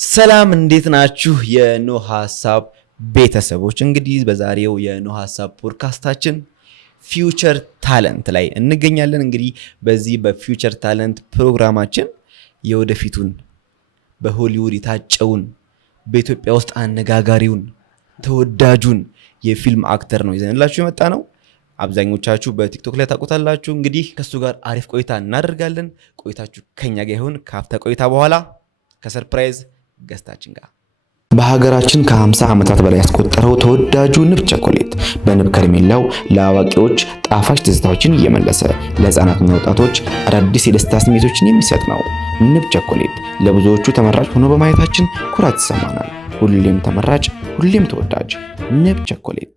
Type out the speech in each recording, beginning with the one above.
ሰላም እንዴት ናችሁ? የኖህ ሀሳብ ቤተሰቦች እንግዲህ በዛሬው የኖህ ሀሳብ ፖድካስታችን ፊውቸር ታለንት ላይ እንገኛለን። እንግዲህ በዚህ በፊውቸር ታለንት ፕሮግራማችን የወደፊቱን በሆሊውድ የታጨውን በኢትዮጵያ ውስጥ አነጋጋሪውን ተወዳጁን የፊልም አክተር ነው ይዘንላችሁ የመጣ ነው። አብዛኞቻችሁ በቲክቶክ ላይ ታውቁታላችሁ። እንግዲህ ከሱ ጋር አሪፍ ቆይታ እናደርጋለን። ቆይታችሁ ከኛ ጋር ይሁን። ካፍታ ቆይታ በኋላ ከሰርፕራይዝ ገስታችን ጋር በሀገራችን ከ50 ዓመታት በላይ ያስቆጠረው ተወዳጁ ንብ ቸኮሌት በንብ ከረሜላው ለአዋቂዎች ጣፋጭ ትዝታዎችን እየመለሰ ለህፃናትና ወጣቶች አዳዲስ የደስታ ስሜቶችን የሚሰጥ ነው። ንብ ቸኮሌት ለብዙዎቹ ተመራጭ ሆኖ በማየታችን ኩራት ይሰማናል። ሁሌም ተመራጭ፣ ሁሌም ተወዳጅ ንብ ቸኮሌት።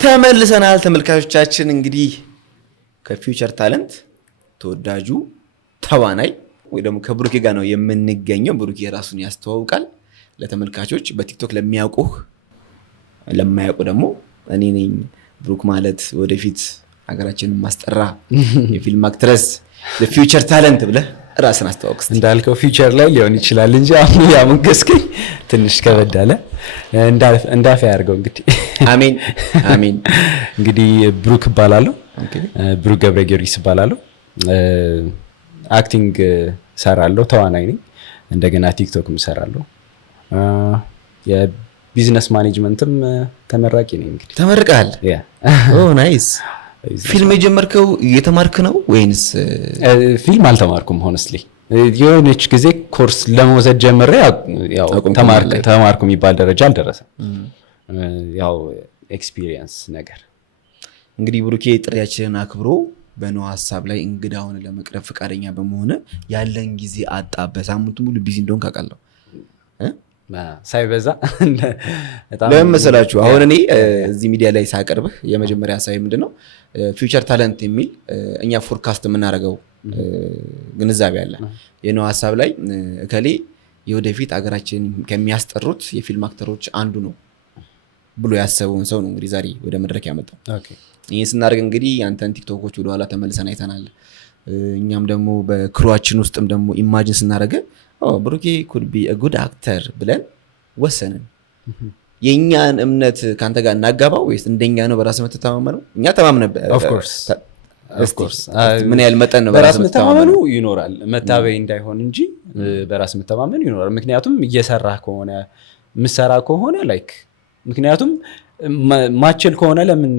ተመልሰናል ተመልካቾቻችን። እንግዲህ ከፊውቸር ታለንት ተወዳጁ ተዋናይ ወይ ደግሞ ከብሩኬ ጋር ነው የምንገኘው። ብሩኬ ራሱን ያስተዋውቃል ለተመልካቾች፣ በቲክቶክ ለሚያውቁህ፣ ለማያውቁ ደግሞ እኔ ነኝ ብሩክ ማለት ወደፊት ሀገራችንን ማስጠራ የፊልም አክትረስ ለፊውቸር ታለንት ብለህ ራስን አስተዋውቅ። እንዳልከው ፊውቸር ላይ ሊሆን ይችላል እንጂ አሁን ያሙንገስከኝ ትንሽ ከበድ አለ። እንዳፈ ያርገው እንግዲህ። አሜን አሜን። እንግዲህ ብሩክ እባላለሁ። ብሩክ ገብረ ጊዮርጊስ እባላለሁ። አክቲንግ ሰራለሁ፣ ተዋናይ ነኝ። እንደገና ቲክቶክም ሰራለሁ። የቢዝነስ ማኔጅመንትም ተመራቂ ነኝ። እንግዲህ ተመርቀሃል? ኦ ናይስ። ፊልም የጀመርከው እየተማርክ ነው ወይንስ? ፊልም አልተማርኩም። ሆነስትሊ የሆነች ጊዜ ኮርስ ለመውሰድ ጀምሬ ያው ተማርኩ የሚባል ደረጃ አልደረሰም። ያው ኤክስፒሪየንስ ነገር። እንግዲህ ብሩኬ ጥሪያችንን አክብሮ በኖህ ሀሳብ ላይ እንግዳውን ለመቅረብ ፈቃደኛ በመሆነ ያለን ጊዜ አጣ። በሳምንቱ ሙሉ ቢዚ እንደሆንክ አውቃለሁ። ሳይበዛ ለምን መሰላችሁ? አሁን እኔ እዚህ ሚዲያ ላይ ሳቀርብህ የመጀመሪያ ሀሳብ ምንድነው ፊውቸር ታለንት የሚል እኛ ፎርካስት የምናደርገው ግንዛቤ አለ። የኖህ ሀሳብ ላይ እከሌ የወደፊት አገራችን ከሚያስጠሩት የፊልም አክተሮች አንዱ ነው ብሎ ያሰበውን ሰው ነው እንግዲህ ዛሬ ወደ መድረክ ያመጣው። ይህን ስናደርግ እንግዲህ አንተን ቲክቶኮች ወደኋላ ተመልሰን አይተናል። እኛም ደግሞ በክሩዋችን ውስጥም ደግሞ ኢማጂን ስናደርግ ብሩኬ ኩድ ቢ አ ጉድ አክተር ብለን ወሰንን። የእኛን እምነት ከአንተ ጋር እናጋባው ወይስ እንደኛ ነው በራስ የምትተማመነው? እኛ ተማምነበት። ምን ያህል መጠን ነው በራስ መተማመኑ? ይኖራል፣ መታበይ እንዳይሆን እንጂ በራስ መተማመኑ ይኖራል። ምክንያቱም እየሰራ ከሆነ ምሰራ ከሆነ ላይክ ምክንያቱም ማችል ከሆነ ለምን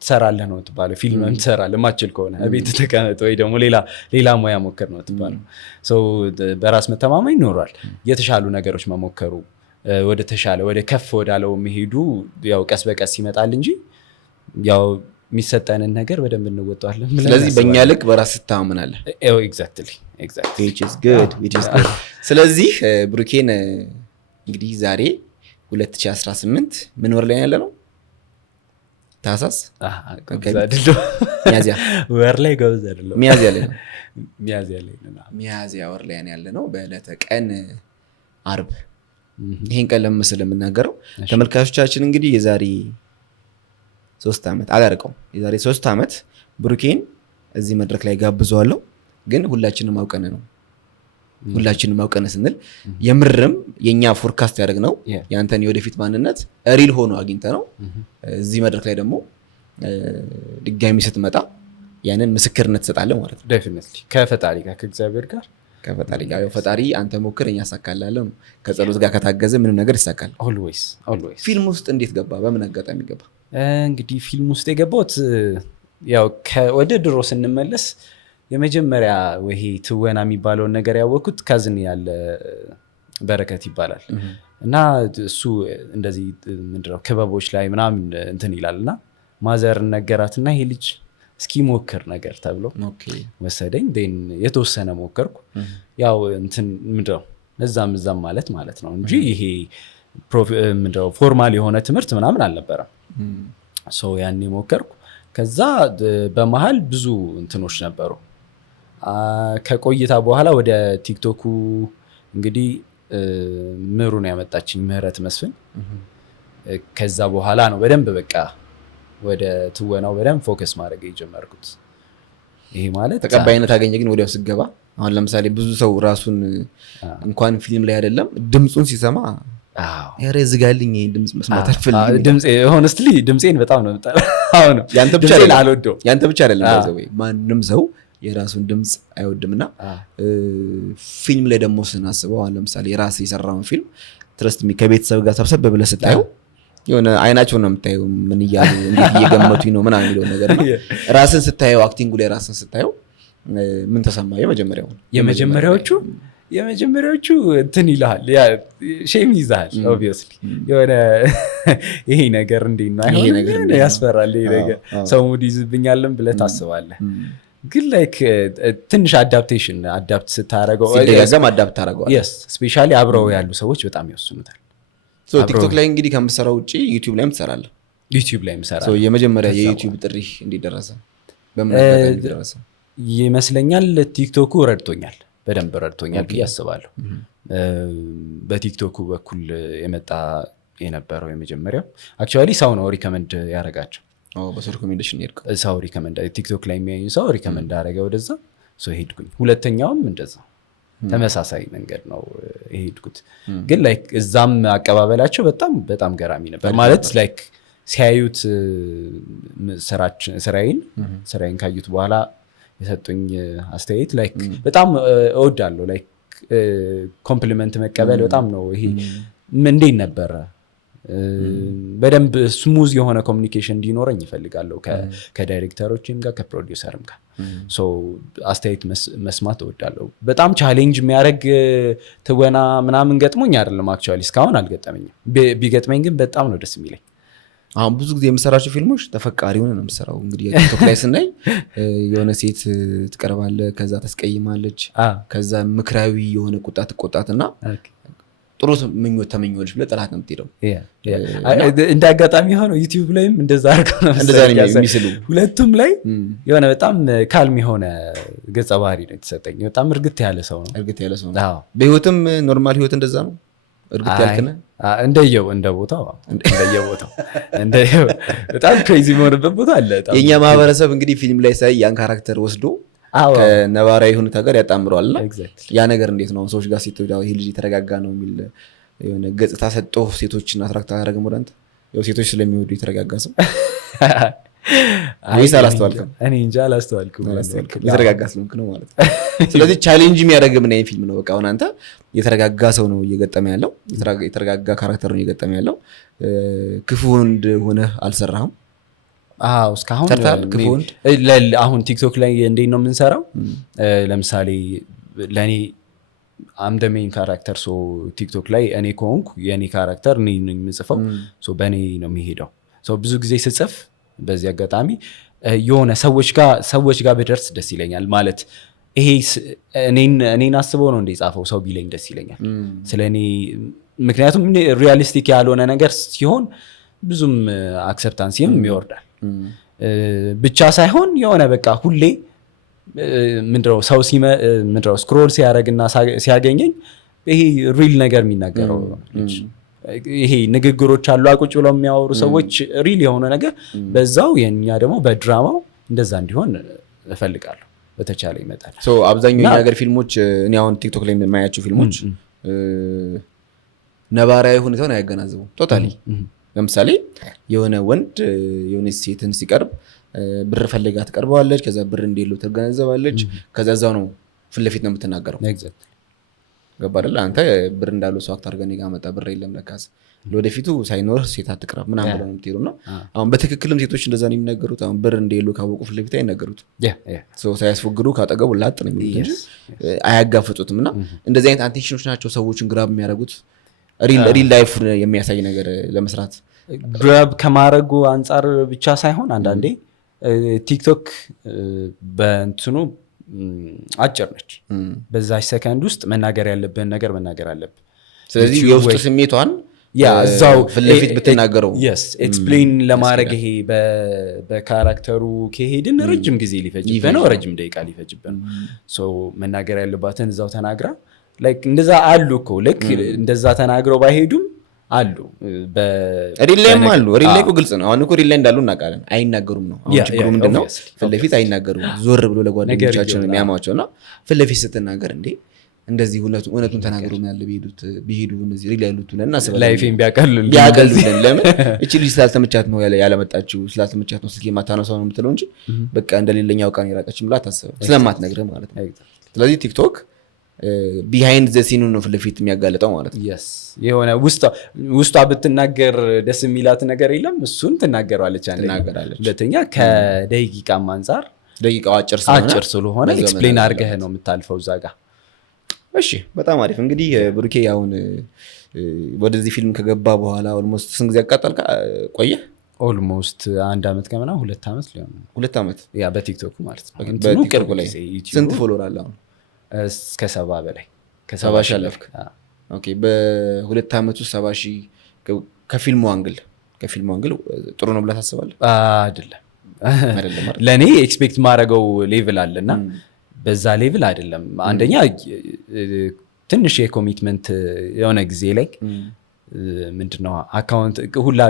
ትሰራለህ ነው ትባለው። ፊልም ትሰራለህ ማችል ከሆነ ቤት ተቀመጥ ወይ ደግሞ ሌላ ሙያ ሞከር ነው ትባለው። በራስ መተማመን ይኖራል። የተሻሉ ነገሮች መሞከሩ፣ ወደ ተሻለ ወደ ከፍ ወዳለው መሄዱ ያው ቀስ በቀስ ይመጣል እንጂ ያው የሚሰጠንን ነገር በደንብ እንወጣዋለን። ስለዚህ በእኛ ልክ በራስ ትተማመናለህ። ኤግዛክትሊ which is good. ስለዚህ ብሩኬን እንግዲህ ዛሬ 2018 ምን ወር ላይ ያለ ነው? ታህሳስ ሚያዝያ ወር ላይ ገበዝ አይደለም፣ ሚያዝያ ላይ ነው። ሚያዝያ ወር ላይ ያለ ነው። በዕለተ ቀን አርብ። ይሄን ቀን ለምስል የምናገረው ተመልካቾቻችን እንግዲህ የዛሬ 3 ዓመት አላርቀው፣ የዛሬ 3 ዓመት ብሩኬን እዚህ መድረክ ላይ ጋብዘዋለሁ። ግን ሁላችንም አውቀን ነው። ሁላችንም አውቀን ስንል የምርም የኛ ፎርካስት ያደርግ ነው ያንተን የወደፊት ማንነት ሪል ሆኖ አግኝተ ነው እዚህ መድረክ ላይ ደግሞ ድጋሚ ስትመጣ ያንን ምስክርነት ትሰጣለህ ማለት ነው። ዴፊኒትሊ ከፈጣሪ ጋር ከእግዚአብሔር ጋር ያው ፈጣሪ አንተ ሞክር እኛ ያሳካልሃለሁ ነው። ከጸሎት ጋር ከታገዘ ምንም ነገር ይሳካል። ኦልዌይስ። ፊልም ውስጥ እንዴት ገባ? በምን አጋጣሚ ገባ? እንግዲህ ፊልም ውስጥ የገባሁት ያው ወደ ድሮ ስንመለስ የመጀመሪያ ይሄ ትወና የሚባለውን ነገር ያወቅኩት ካዝን ያለ በረከት ይባላል እና እሱ እንደዚህ ምንድነው ክበቦች ላይ ምናምን እንትን ይላልና ማዘር ነገራትና ይሄ ልጅ እስኪ ሞክር ነገር ተብሎ ወሰደኝ። ዴን የተወሰነ ሞከርኩ። ያው እንትን ምንድነው እዛም ማለት ነው እንጂ ይሄ ምንድነው ፎርማል የሆነ ትምህርት ምናምን አልነበረም። ያኔ ሞከርኩ። ከዛ በመሃል ብዙ እንትኖች ነበሩ። ከቆይታ በኋላ ወደ ቲክቶኩ እንግዲህ ምሩን ያመጣችኝ ምህረት መስፍን። ከዛ በኋላ ነው በደንብ በቃ ወደ ትወናው በደንብ ፎከስ ማድረግ የጀመርኩት። ይሄ ማለት ተቀባይነት አገኘ። ግን ወዲያው ስገባ አሁን ለምሳሌ ብዙ ሰው ራሱን እንኳን ፊልም ላይ አይደለም ድምፁን ሲሰማ ያረ ዝጋልኝ ድምጽ መስማት አልፈልግም። ድምጽ ሆነስትሊ ድምጼን በጣም ነው የምጠላው። አሁን ያንተ ብቻ አይደለም ባይዘው ማንም ሰው የራሱን ድምጽ አይወድምና ፊልም ላይ ደግሞ ስናስበው አሁን ለምሳሌ የራስ የሰራውን ፊልም ትረስት ሚ ከቤተሰብ ጋር ሰብሰብ ብለህ ስታየው የሆነ አይናቸውን ነው የምታየው ምን ይያሉ እንዴት እየገመቱኝ ነው ምናምን የሚለው ነገር ነው። ራስን ስታየው አክቲንጉ ላይ ራስን ስታየው ምን ተሰማህ? የመጀመሪያዎቹ እንትን ይልሃል ያ ሼም ይዛል ኦብቪየስሊ የሆነ ይሄ ነገር እንዴት ነው አይሆንም ያስፈራል ይሄ ነገር ሰው ሙድ ይዝብኛልን ብለህ ታስባለህ። ግን ላይክ ትንሽ አዳፕት ስታረገው ሲደጋገም አዳፕት ታረገዋለህ። yes ስፔሻሊ አብረው ያሉ ሰዎች በጣም ይወስኑታል። ሶ ቲክቶክ ላይ እንግዲህ ከምትሰራው ውጪ ዩቲዩብ ላይም ትሰራለህ? ዩቲዩብ ላይም እሰራለሁ። ሶ የመጀመሪያ የዩቲዩብ ጥሪ እንዲደረሰ በምን አጋጣሚ ደረሰ? ይመስለኛል ቲክቶኩ ረድቶኛል፣ በደንብ ረድቶኛል ብዬ አስባለሁ። በቲክቶኩ በኩል የመጣ የነበረው የመጀመሪያው አክቹዋሊ ሰው ነው ሪከመንድ ያደረጋቸው። በሰው ሪኮሜንዴሽን ሄድኩ። ሰው ሪከመንድ ቲክቶክ ላይ የሚያዩ ሰው ሪከመንድ አደረገ ወደዛ ሰው ሄድኩኝ። ሁለተኛውም እንደዛ ተመሳሳይ መንገድ ነው ሄድኩት። ግን ላይክ እዛም አቀባበላቸው በጣም በጣም ገራሚ ነበር። ማለት ላይክ ሲያዩት ስራዬን ካዩት በኋላ የሰጡኝ አስተያየት ላይክ በጣም እወዳለሁ። ላይክ ኮምፕሊመንት መቀበል በጣም ነው ይሄ እንዴት ነበረ በደንብ ስሙዝ የሆነ ኮሚኒኬሽን እንዲኖረኝ ይፈልጋለሁ ከዳይሬክተሮችም ጋር ከፕሮዲውሰርም ጋር። ሶ አስተያየት መስማት እወዳለሁ። በጣም ቻሌንጅ የሚያደርግ ትወና ምናምን ገጥሞኝ አይደለም አክቹዋሊ እስካሁን አልገጠመኝም። ቢገጥመኝ ግን በጣም ነው ደስ የሚለኝ። አሁን ብዙ ጊዜ የምሰራቸው ፊልሞች ተፈቃሪ ሆነ ነው የምሰራው። እንግዲህ ቲክቶክ ላይ ስናይ የሆነ ሴት ትቀርባለህ፣ ከዛ ተስቀይማለች፣ ከዛ ምክራዊ የሆነ ቁጣ ትቆጣትና ጥሩ ምኞት ተመኞልሽ ብለህ ጥላት ነው የምትሄደው። እንደ አጋጣሚ ሆነው ዩቲዩብ ላይም እንደዛ አድርገው ነው የሚስሉ። ሁለቱም ላይ የሆነ በጣም ካልም የሆነ ገጸ ባህሪ ነው የተሰጠኝ። በጣም እርግጥ ያለ ሰው ነው። በህይወትም ኖርማል ህይወት እንደዛ ነው እርግጥ ያልከነ እንደ ቦታው በጣም ክሬዚ የሆነበት ቦታ አለ። የኛ ማህበረሰብ እንግዲህ ፊልም ላይ ሳይ ያን ካራክተር ወስዶ ከነባራዊ ሁኔታ ጋር ያጣምረዋልና ያ ነገር እንዴት ነው ሰዎች ጋር ሴቶች ይሄ ልጅ የተረጋጋ ነው የሚል የሆነ ገጽታ ሰጠው ሴቶችን አትራክት አደረገ ወዳንተ ያው ሴቶች ስለሚወዱ የተረጋጋ ሰው አይስ አላስተዋልኩም። እኔ እንጃ አላስተዋልኩም። የተረጋጋ ስለሆንክ ነው ማለት ነው። ስለዚህ ቻሌንጅ የሚያደርግ ምን አይነት ፊልም ነው? በቃ አሁን አንተ የተረጋጋ ሰው ነው እየገጠመ ያለው፣ የተረጋጋ ካራክተር ነው እየገጠመ ያለው። ክፉ ወንድ ሆነህ አልሰራህም? እስካሁን አሁን ቲክቶክ ላይ እንዴት ነው የምንሰራው? ለምሳሌ ለእኔ አምደ ሜን ካራክተር ሶ ቲክቶክ ላይ እኔ ከሆንኩ የእኔ ካራክተር እኔ ነው የምጽፈው፣ በእኔ ነው የሚሄደው። ብዙ ጊዜ ስጽፍ በዚህ አጋጣሚ የሆነ ሰዎች ጋር በደርስ ደስ ይለኛል። ማለት ይሄ እኔን አስበው ነው እንደ ጻፈው ሰው ቢለኝ ደስ ይለኛል ስለ እኔ። ምክንያቱም ሪያሊስቲክ ያልሆነ ነገር ሲሆን ብዙም አክሰፕታንሲም ይወርዳል። ብቻ ሳይሆን የሆነ በቃ ሁሌ ምንድነው ሰው ምንድነው ስክሮል ሲያደርግና ሲያገኘኝ ይሄ ሪል ነገር የሚናገረው ይሄ ንግግሮች አሉ አቁጭ ብለው የሚያወሩ ሰዎች ሪል የሆነ ነገር በዛው የኛ ደግሞ በድራማው እንደዛ እንዲሆን እፈልጋለሁ በተቻለ ይመጣል። አብዛኛው የሀገር ፊልሞች እኔ አሁን ቲክቶክ ላይ የማያቸው ፊልሞች ነባራዊ ሁኔታውን አያገናዝቡም ቶታሊ። ለምሳሌ የሆነ ወንድ የሆነ ሴትን ሲቀርብ ብር ፈልጋ ትቀርበዋለች፣ ከዛ ብር እንደሌለው ትገነዘባለች፣ ከዛ እዛው ነው ፊት ለፊት ነው የምትናገረው። ገባ አይደል? አንተ ብር እንዳለው ሰው አክተር ገኔ ጋር መጣ ብር የለም ለካስ ለወደፊቱ ሳይኖር ሴት አትቅረብ ምናምን ብለው ነው የምትሄዱና አሁን በትክክልም ሴቶች እንደዛ ነው የሚናገሩት። አሁን ብር እንደሌለው ካወቁ ፊት ለፊት አይናገሩት፣ ሰው ሳያስፈግዱ ካጠገቡ ላጥ ነው የሚሉት እንጂ አያጋፍጡትም። እና እንደዚህ አይነት አቴንሽኖች ናቸው ሰዎችን ግራብ የሚያደርጉት ሪል ላይፍ የሚያሳይ ነገር ለመስራት። ግራብ ከማድረጉ አንጻር ብቻ ሳይሆን አንዳንዴ ቲክቶክ በእንትኑ አጭር ነች። በዛች ሰከንድ ውስጥ መናገር ያለብን ነገር መናገር አለብን። ስለዚህ የውስጥ ስሜቷን እዛው ፊት ለፊት ብትናገረው ኤክስፕሌን ለማድረግ ይሄ በካራክተሩ ከሄድን ረጅም ጊዜ ሊፈጅብን ነው፣ ረጅም ደቂቃ ሊፈጅብን ነው። መናገር ያለባትን እዛው ተናግራ እንደዛ አሉ እኮ ልክ እንደዛ ተናግረው ባይሄዱም አሉ ሪል ላይም አሉ። ሪል ላይ እኮ ግልጽ ነው። አሁን እኮ ሪል ላይ እንዳሉ እናውቃለን። አይናገሩም ነው አሁን ችግሩ ምንድነው? ፊት ለፊት አይናገሩም። ዞር ብሎ ለጓደኞቻቸው ነው የሚያማቸው እና ፊት ለፊት ስትናገር እንዴ እንደዚህ እውነቱን ተናገሩ ያለ ቢሄዱ እነዚህ ሪል ያሉት ብለን እናስባለን። ላይፌን ቢያቀሉልን ለምን እቺ ልጅ ስላልተመቻት ነው ያለመጣችው፣ ስላልተመቻት ነው ስልክ የማታነሳው ነው የምትለው እንጂ በቃ እንደሌለኛው ቀን የራቀች ብላ አታስብም፣ ስለማትነግርህ ማለት ነው። ስለዚህ ቲክቶክ ቢሃይንድ ዘ ሲኑ ነው ፊት ለፊት የሚያጋልጠው ማለት ነው። የሆነ ውስጧ ብትናገር ደስ የሚላት ነገር የለም፣ እሱን ትናገራለች። ሁለተኛ ከደቂቃም አንጻር ደቂቃው አጭር ስለሆነ ኤክስፕሌን አድርገህ ነው የምታልፈው እዛ ጋር። እሺ በጣም አሪፍ። እንግዲህ ብሩኬ አሁን ወደዚህ ፊልም ከገባ በኋላ ኦልሞስት ስንት ጊዜ ያቃጠልካ ቆየህ? ኦልሞስት 1 ዓመት ከምና 2 ዓመት ሊሆን ነው። 2 ዓመት ያ በቲክቶክ ማለት ነው። በቲክቶክ ላይ ስንት ፎሎወር አለ አሁን? እስከ 70 በላይ ከ70 ሺህ አለፍክ። ኦኬ በ2 ዓመት ውስጥ 70 ሺህ ከፊልሙ አንግል ጥሩ ነው ብለህ ታስባለህ? አይደለም ለእኔ ኤክስፔክት ማድረገው ሌቭል አለና በዛ ሌቭል አይደለም። አንደኛ ትንሽ የኮሚትመንት የሆነ ጊዜ ላይ ምንድነው አካውንት ሁላ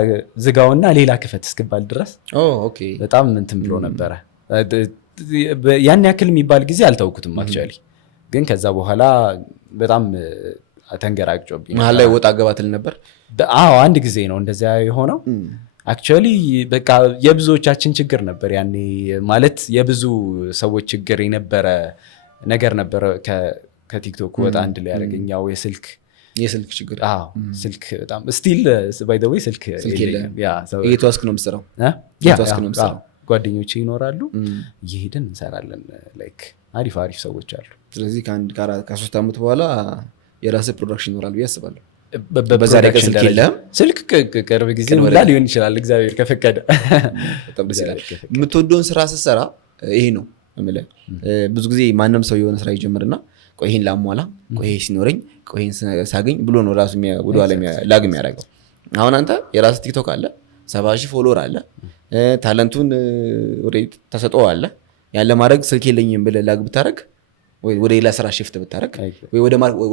ዝጋውና ሌላ ክፈት እስክባል ድረስ በጣም እንትን ብሎ ነበረ። ያን ያክል የሚባል ጊዜ አልተውኩትም አክቹዋሊ። ግን ከዛ በኋላ በጣም ተንገራግጮብኝ መሀል ላይ ወጣ ገባትል ነበር። አንድ ጊዜ ነው እንደዚያ የሆነው። አክቹዋሊ በቃ የብዙዎቻችን ችግር ነበር ያኔ፣ ማለት የብዙ ሰዎች ችግር የነበረ ነገር ነበረ። ከቲክቶክ ወጣ አንድ ላይ ያደረገኛው የስልክ ችግር። ስልክ በጣም ስቲል ባይ ዘ ዌይ ስልክ እየተዋስክ ነው የምትሰራው? ጓደኞቼ ይኖራሉ፣ እየሄድን እንሰራለን። ላይክ አሪፍ ሰዎች አሉ። ስለዚህ ከ3 ዓመት በኋላ የራስህ ፕሮዳክሽን ይኖራል ብዬ አስባለሁ። በዛ ላይ ስልክ የለም። ስልክ ቅርብ ጊዜ ሁላ ሊሆን ይችላል እግዚአብሔር ከፈቀደ። በጣም ደስ ይላል። የምትወደውን ስራ ስትሰራ ይሄ ነው የምልህ። ብዙ ጊዜ ማንም ሰው የሆነ ስራ ይጀምርና ቆይ ይሄን ላሟላ፣ ቆይ ይሄ ሲኖረኝ፣ ቆይ ይሄን ሳገኝ ብሎ ነው ራሱ ወደኋላ ላግ የሚያደርገው። አሁን አንተ የራስህ ቲክቶክ አለ፣ 70 ሺህ ፎሎወር አለ፣ ታለንቱን ተሰጥኦ አለ። ያን ለማድረግ ስልክ የለኝም ብለህ ላግ ብታደርግ ወይ ወደ ሌላ ስራ ሽፍት ብታደርግ ወይ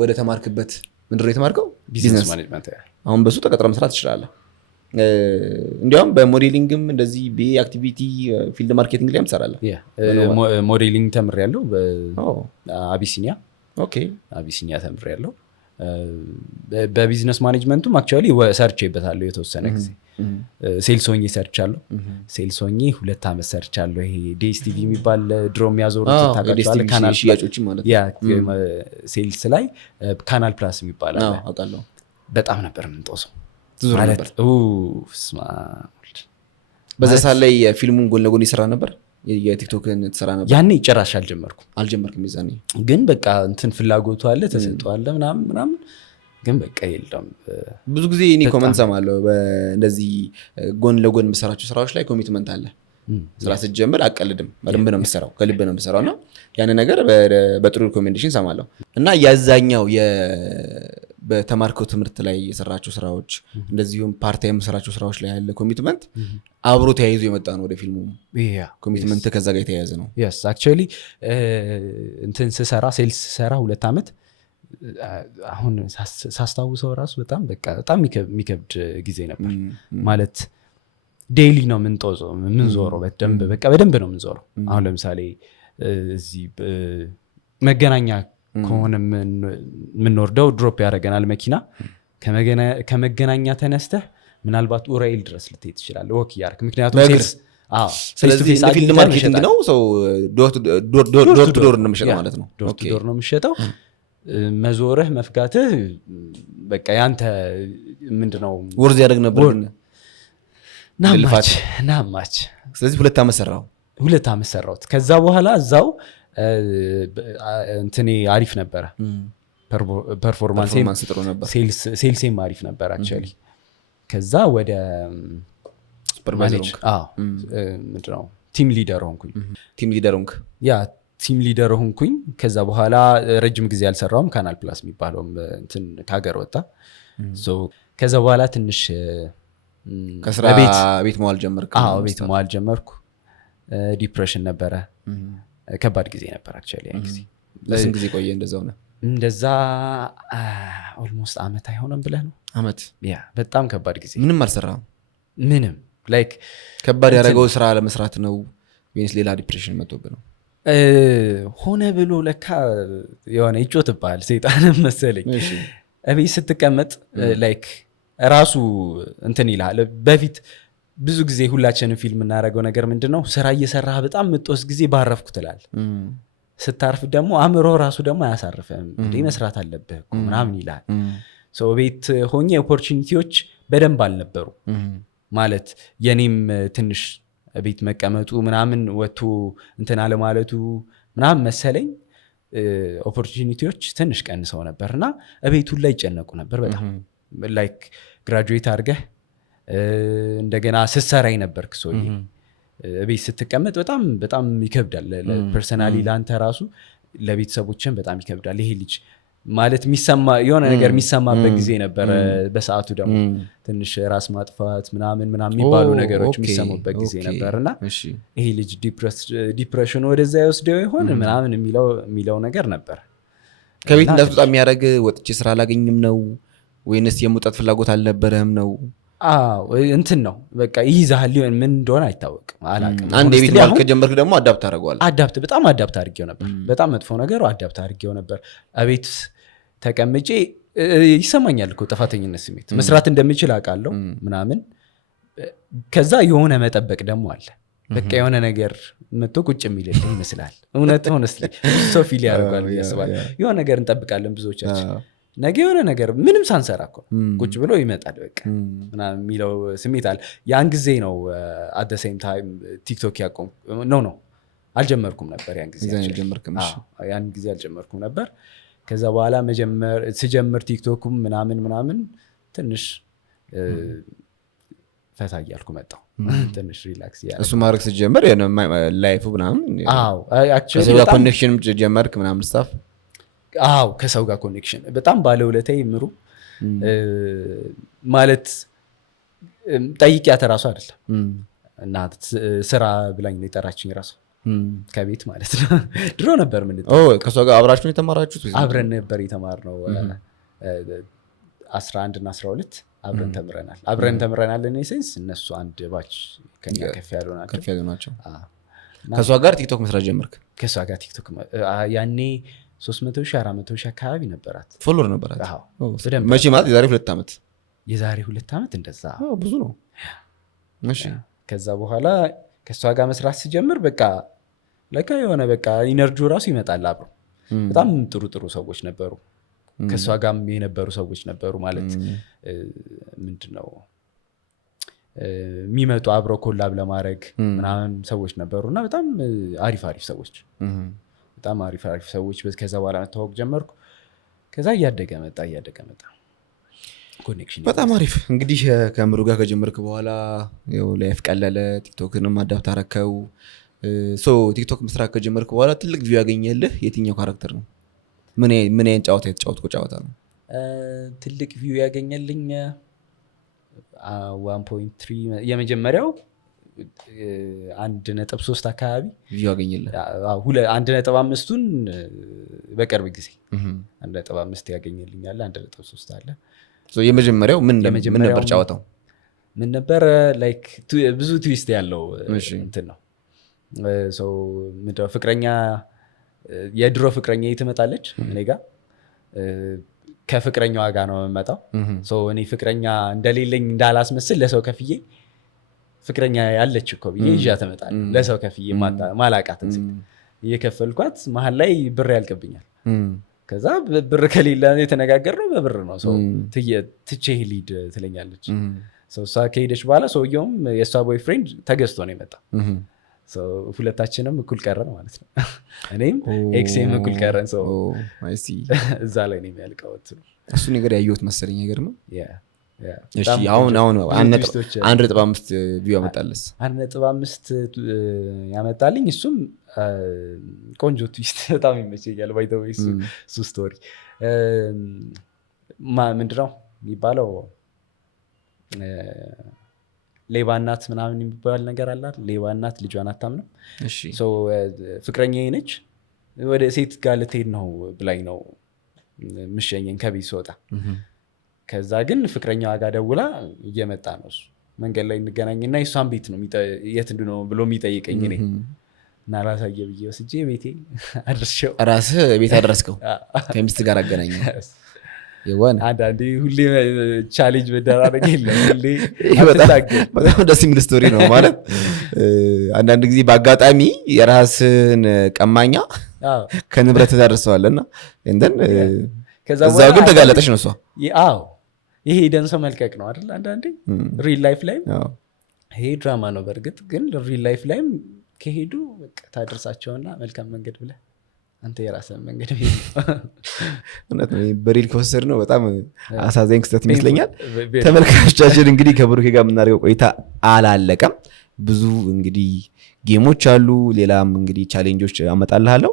ወደ ተማርክበት ምንድነው የተማርከው? ቢዝነስ ማኔጅመንት። አሁን በሱ ተቀጥረህ መስራት ትችላለህ። እንዲያውም በሞዴሊንግም እንደዚህ በአክቲቪቲ ፊልድ ማርኬቲንግ ላይም ትሰራለህ። ሞዴሊንግ ተምሬያለሁ በአቢሲኒያ። አቢሲኒያ ተምሬያለሁ። በቢዝነስ ማኔጅመንቱም አክቹዋሊ ሰርቼበታለሁ የተወሰነ ጊዜ። ሴልስ ሆኜ ሰርቻለሁ። ሴልስ ሆኜ 2 ዓመት ሰርቻለሁ። ይሄ ዲኤስቲቪ የሚባል ድሮ የሚያዞሩት ታውቃለህ? ካናል ሽያጮች ማለት ነው። ሴልስ ላይ ካናል ፕላስ የሚባል አለ። አውቃለሁ። በጣም ነበር የምንጦሰው ማለት። በዛ ሰዓት ላይ ፊልሙን ጎን ለጎን ይሰራ ነበር። የቲክቶክን ትሰራ ነበር? ያኔ ጭራሽ አልጀመርክም? ይዛኔ ግን በቃ እንትን ፍላጎቱ አለ፣ ተሰጥቷል ምናምን ግን በቃ የለም። ብዙ ጊዜ እኔ ኮመንት ሰማለሁ እንደዚህ ጎን ለጎን የምሰራቸው ስራዎች ላይ ኮሚትመንት አለ። ስራ ስትጀምር አቀልድም በደንብ ነው የምሰራው፣ ከልብ ነው የምሰራው እና ያን ነገር በጥሩ ሪኮሜንዴሽን ሰማለሁ። እና ያዛኛው በተማርከው ትምህርት ላይ የሰራቸው ስራዎች እንደዚሁም ፓርታይም የምሰራቸው ስራዎች ላይ ያለ ኮሚትመንት አብሮ ተያይዞ የመጣ ነው። ወደ ፊልሙ ኮሚትመንት ከዛ ጋር የተያያዘ ነው። አክቹዋሊ እንትን ስሰራ ሴልስ ስሰራ 2 ዓመት አሁን ሳስታውሰው ራሱ በጣም የሚከብድ ጊዜ ነበር። ማለት ዴይሊ ነው የምንዞረው፣ በደንብ ነው የምንዞረው። አሁን ለምሳሌ እዚህ መገናኛ ከሆነ የምንወርደው ድሮፕ ያደረገናል መኪና። ከመገናኛ ተነስተህ ምናልባት ኡራኤል ድረስ ልትሄድ ትችላለህ ወክ እያደረክ፣ ምክንያቱም ስለዚህ ፊልድ ማርኬቲንግ ነው። ሰው ዶር ቱ ዶር ነው የሚሸጠው ማለት ነው። ዶር ቱ ዶር ነው የሚሸጠው። መዞርህ መፍጋትህ በቃ ያንተ ምንድነው ወርዝ ያደርግ ነበር ናማች። ስለዚህ 2 ዓመት ሰራው። 2 ዓመት ሰራሁት። ከዛ በኋላ እዛው እንትኔ አሪፍ ነበረ፣ ፐርፎርማንስ ጥሩ ነበር፣ ሴልሴም አሪፍ ነበር አክቹዋሊ። ከዛ ወደ ምንድነው ቲም ሊደር ሆንኩኝ። ቲም ሊደር ሆንኩኝ። ከዛ በኋላ ረጅም ጊዜ አልሰራውም። ካናል ፕላስ የሚባለውም እንትን ከሀገር ወጣ። ከዛ በኋላ ትንሽ ከስራ ቤት መዋል ጀመርኩ። ቤት መዋል ጀመርኩ። ዲፕሬሽን ነበረ፣ ከባድ ጊዜ ነበር አክቹዋሊ ያን ጊዜ። ለስንት ጊዜ ቆየ እንደዛው ነው? እንደዛ ኦልሞስት አመት አይሆንም ብለህ ነው? አመት። ያ በጣም ከባድ ጊዜ። ምንም አልሰራም? ምንም ላይክ ከባድ ያደረገው ስራ ለመስራት ነው ወይስ ሌላ ዲፕሬሽን መጥቶብህ ነው? ሆነ ብሎ ለካ የሆነ ይጮትብሃል ሰይጣንም መሰለኝ። እቤት ስትቀመጥ ላይክ ራሱ እንትን ይልሃል። በፊት ብዙ ጊዜ ሁላችንም ፊልም እናደርገው ነገር ምንድን ነው ስራ እየሰራህ በጣም የምትወስድ ጊዜ ባረፍኩ ትላል። ስታርፍ ደግሞ አእምሮ ራሱ ደግሞ አያሳርፍም። እንዴ መስራት አለብህ እኮ ምናምን ይልሃል። ቤት ሆኜ ኦፖርቹኒቲዎች በደንብ አልነበሩ ማለት የኔም ትንሽ ቤት መቀመጡ ምናምን ወጥቶ እንትን አለማለቱ ምናምን መሰለኝ ኦፖርቹኒቲዎች ትንሽ ቀንሰው ነበር እና እቤቱን ላይ ይጨነቁ ነበር በጣም ላይክ ግራጁዌት አድርገህ እንደገና ስትሰራይ ነበርክ ሰውዬ ቤት ስትቀመጥ በጣም በጣም ይከብዳል። ፐርሰናሊ ለአንተ ራሱ ለቤተሰቦችን በጣም ይከብዳል። ይሄ ልጅ ማለት የሚሰማ የሆነ ነገር የሚሰማበት ጊዜ ነበረ። በሰዓቱ ደግሞ ትንሽ ራስ ማጥፋት ምናምን የሚባሉ ነገሮች የሚሰሙበት ጊዜ ነበር እና ይሄ ልጅ ዲፕሬሽን ወደዛ ይወስደው ይሆን ምናምን የሚለው ነገር ነበር። ከቤት እንዳትወጣ የሚያደርግ ወጥቼ ስራ አላገኝም ነው ወይንስ የመውጣት ፍላጎት አልነበረህም ነው? እንትን ነው በቃ ይይዛል ሊሆን ምን እንደሆነ አይታወቅም አላውቅም። አንድ የቤት ማለት ከጀመርክ ደግሞ አዳፕት አደረገዋል። በጣም አዳፕት አድርጌው ነበር። በጣም መጥፎ ነገሩ አዳፕት አድርጌው ነበር። አቤት ተቀምጬ ይሰማኛል እኮ ጥፋተኝነት ስሜት መስራት እንደምችል አውቃለሁ ምናምን። ከዛ የሆነ መጠበቅ ደግሞ አለ። በቃ የሆነ ነገር መጥቶ ቁጭ የሚልልህ ይመስላል። እውነት ሆነስሊ ሰው ፊል ያደርጋል ያስባል። የሆነ ነገር እንጠብቃለን ብዙዎቻችን ነገ የሆነ ነገር ምንም ሳንሰራ እኮ ቁጭ ብሎ ይመጣል በቃ ምናምን የሚለው ስሜት አለ። ያን ጊዜ ነው አት ዘ ሴም ታይም ቲክቶክ ያቆም ነው አልጀመርኩም ነበር ያን ጊዜ አልጀመርኩም ነበር። ከዛ በኋላ ስጀምር ቲክቶኩም ምናምን ትንሽ ፈታ እያልኩ መጣሁ። ትንሽ ሪላክስ እያልኩ እሱ ማድረግ ስትጀምር ላይፉ ምናምን ከሰው ጋር ኮኔክሽን ጀመርክ ምናምን ስታፍ ከሰው ጋር ኮኔክሽን በጣም ባለውለታዬ ምሩ ማለት ጠይቂያት እራሱ አይደለም እና ስራ ብላኝ ነው የጠራችኝ ራሱ ከቤት ማለት ነው። ድሮ ነበር ከሷ ጋር አብራችሁ የተማራችሁት? አብረን ነበር የተማርነው 11 እና 12 አብረን ተምረናል። እኔ ሴንስ እነሱ አንድ ባች ከኛ ከፍ ያሉ ናቸው። ከሷ ጋር ቲክቶክ መስራት ጀመርክ? ከሷ ጋር ቲክቶክ ያኔ 300,000 400,000 አካባቢ ነበራት ፎሎወር ነበራት። መቼ ማለት የዛሬ 2 ዓመት? የዛሬ 2 ዓመት እንደዛ ብዙ ነው። እሺ ከዛ በኋላ ከሷ ጋር መስራት ሲጀምር በቃ ለካ የሆነ በቃ ኢነርጂው ራሱ ይመጣል አብሮ። በጣም ጥሩ ሰዎች ነበሩ ከሷ ጋርም የነበሩ ሰዎች ነበሩ ማለት ምንድነው የሚመጡ አብሮ ኮላብ ለማድረግ ምናምን ሰዎች ነበሩና በጣም አሪፍ ሰዎች በጣም አሪፍ ሰዎች። ከዛ በኋላ መተዋወቅ ጀመርኩ። ከዛ እያደገ መጣ ኮኔክሽን። በጣም አሪፍ። እንግዲህ ከምሩ ጋር ከጀመርክ በኋላ ላይፍ ቀለለ፣ ቲክቶክንም አዳፕት አደረከው። ቲክቶክ መስራት ከጀመርክ በኋላ ትልቅ ቪው ያገኘልህ የትኛው ካራክተር ነው? ምን አይነት ጨዋታ የተጫወትከው ጨዋታ ነው? ትልቅ ቪው ያገኘልኝ 1.3 የመጀመሪያው 1.3 አካባቢ ቪው አገኘልህ። 1.5ቱን በቅርብ ጊዜ 1.5 ያገኘልኛል። 1.3 አለ። የመጀመሪያው ምን ነበር ጨዋታው? ምን ነበር ላይክ ብዙ ትዊስት ያለው እንትን ነው። ምንድነው ፍቅረኛ የድሮ ፍቅረኛ ትመጣለች እኔ ጋር ከፍቅረኛዋ ጋር ነው የምመጣው። እኔ ፍቅረኛ እንደሌለኝ እንዳላስመስል ለሰው ከፍዬ ፍቅረኛ ያለች እኮ ብዬ ይዣት እመጣለሁ። ለሰው ከፍዬ ማላቃትን እየከፈልኳት መሀል ላይ ብር ያልቅብኛል። ከዛ ብር ከሌለ የተነጋገርነው በብር ነው። ትቼ ሊድ ትለኛለች። እሷ ከሄደች በኋላ ሰውየውም የእሷ ቦይፍሬንድ ተገዝቶ ነው የመጣ። ሁለታችንም እኩል ቀረን ማለት ነው። እኔም ኤክሴም እኩል ቀረን። እዛ ላይ ነው የሚያልቀው። እሱ ነገር ያየሁት መሰለኝ ነገር ነው። አሁን 1.5 ቪው ያመጣልስ? 1.5 ያመጣልኝ። እሱም ቆንጆ ትዊስት በጣም ይመቸኛል። ባይ ዘ ወይ እሱ ስቶሪ ምንድነው የሚባለው? ሌባ እናት ምናምን የሚባል ነገር አለ። ሌባ እናት ልጇን አታምንም። ፍቅረኛዬ ነች፣ ወደ ሴት ጋር ልትሄድ ነው ብላኝ ነው ምሸኘን ከቤት ስወጣ። ከዛ ግን ፍቅረኛዋ ጋር ደውላ እየመጣ ነው እሱ መንገድ ላይ እንገናኝና የሷን ቤት ነው የት ነው ብሎ የሚጠይቀኝ እኔ እና ላሳየ ብዬ ወስጄ ቤቴ አድርሼው ራስህ ቤት አደረስከው ከሚስት ጋር አገናኘ። ይወን አንዳንዴ ሁሌ ቻሌንጅ መደራረግ የለም ሁሌ በጣም ደስ የሚል ስቶሪ ነው ማለት አንዳንድ ጊዜ በአጋጣሚ የራስን ቀማኛ ከንብረት ታደርሰዋለና እንደን ከዛው ግን ተጋለጠች ነው እሷ። አዎ ይሄ ደንሶ መልቀቅ ነው አይደል? አንዳንዴ ሪል ላይፍ ላይ ይሄ ድራማ ነው በእርግጥ ግን ሪል ላይፍ ላይም ከሄዱ በቃ ታደርሳቸውና መልካም መንገድ ብለህ አንተ የራስህን መንገድ እውነት ነው። በሪል ከወሰድ ነው በጣም አሳዛኝ ክስተት ይመስለኛል። ተመልካቾቻችን እንግዲህ ከብሩኬ ጋር የምናደርገው ቆይታ አላለቀም። ብዙ እንግዲህ ጌሞች አሉ፣ ሌላም እንግዲህ ቻሌንጆች አመጣልሃለሁ።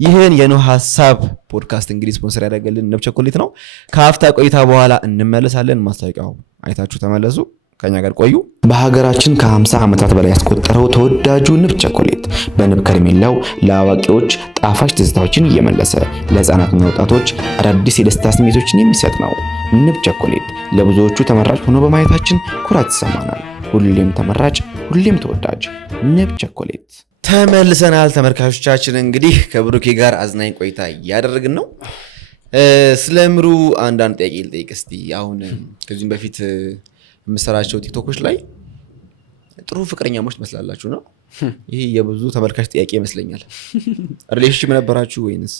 ይህን የኖህ ሀሳብ ፖድካስት እንግዲህ ስፖንሰር ያደረገልን ንብ ቸኮሌት ነው። ከሀፍታ ቆይታ በኋላ እንመለሳለን። ማስታወቂያው አይታችሁ ተመለሱ፣ ከኛ ጋር ቆዩ። በሀገራችን ከ50 ዓመታት በላይ ያስቆጠረው ተወዳጁ ንብ ቸኮሌት በንብ ከረሜላው ለአዋቂዎች ጣፋጭ ትዝታዎችን እየመለሰ ለህፃናትና ወጣቶች አዳዲስ የደስታ ስሜቶችን የሚሰጥ ነው። ንብ ቸኮሌት ለብዙዎቹ ተመራጭ ሆኖ በማየታችን ኩራት ይሰማናል። ሁሌም ተመራጭ፣ ሁሌም ተወዳጅ ንብ ቸኮሌት። ተመልሰናል ተመልካቾቻችን። እንግዲህ ከብሩኬ ጋር አዝናኝ ቆይታ እያደረግን ነው። ስለ ምሩ አንዳንድ ጥያቄ ልጠይቅ እስቲ። አሁን ከዚህም በፊት የምሰራቸው ቲክቶኮች ላይ ጥሩ ፍቅረኛሞች ትመስላላችሁ ነው። ይሄ የብዙ ተመልካች ጥያቄ ይመስለኛል። ሪሌሽንሺፕ ነበራችሁ ወይንስ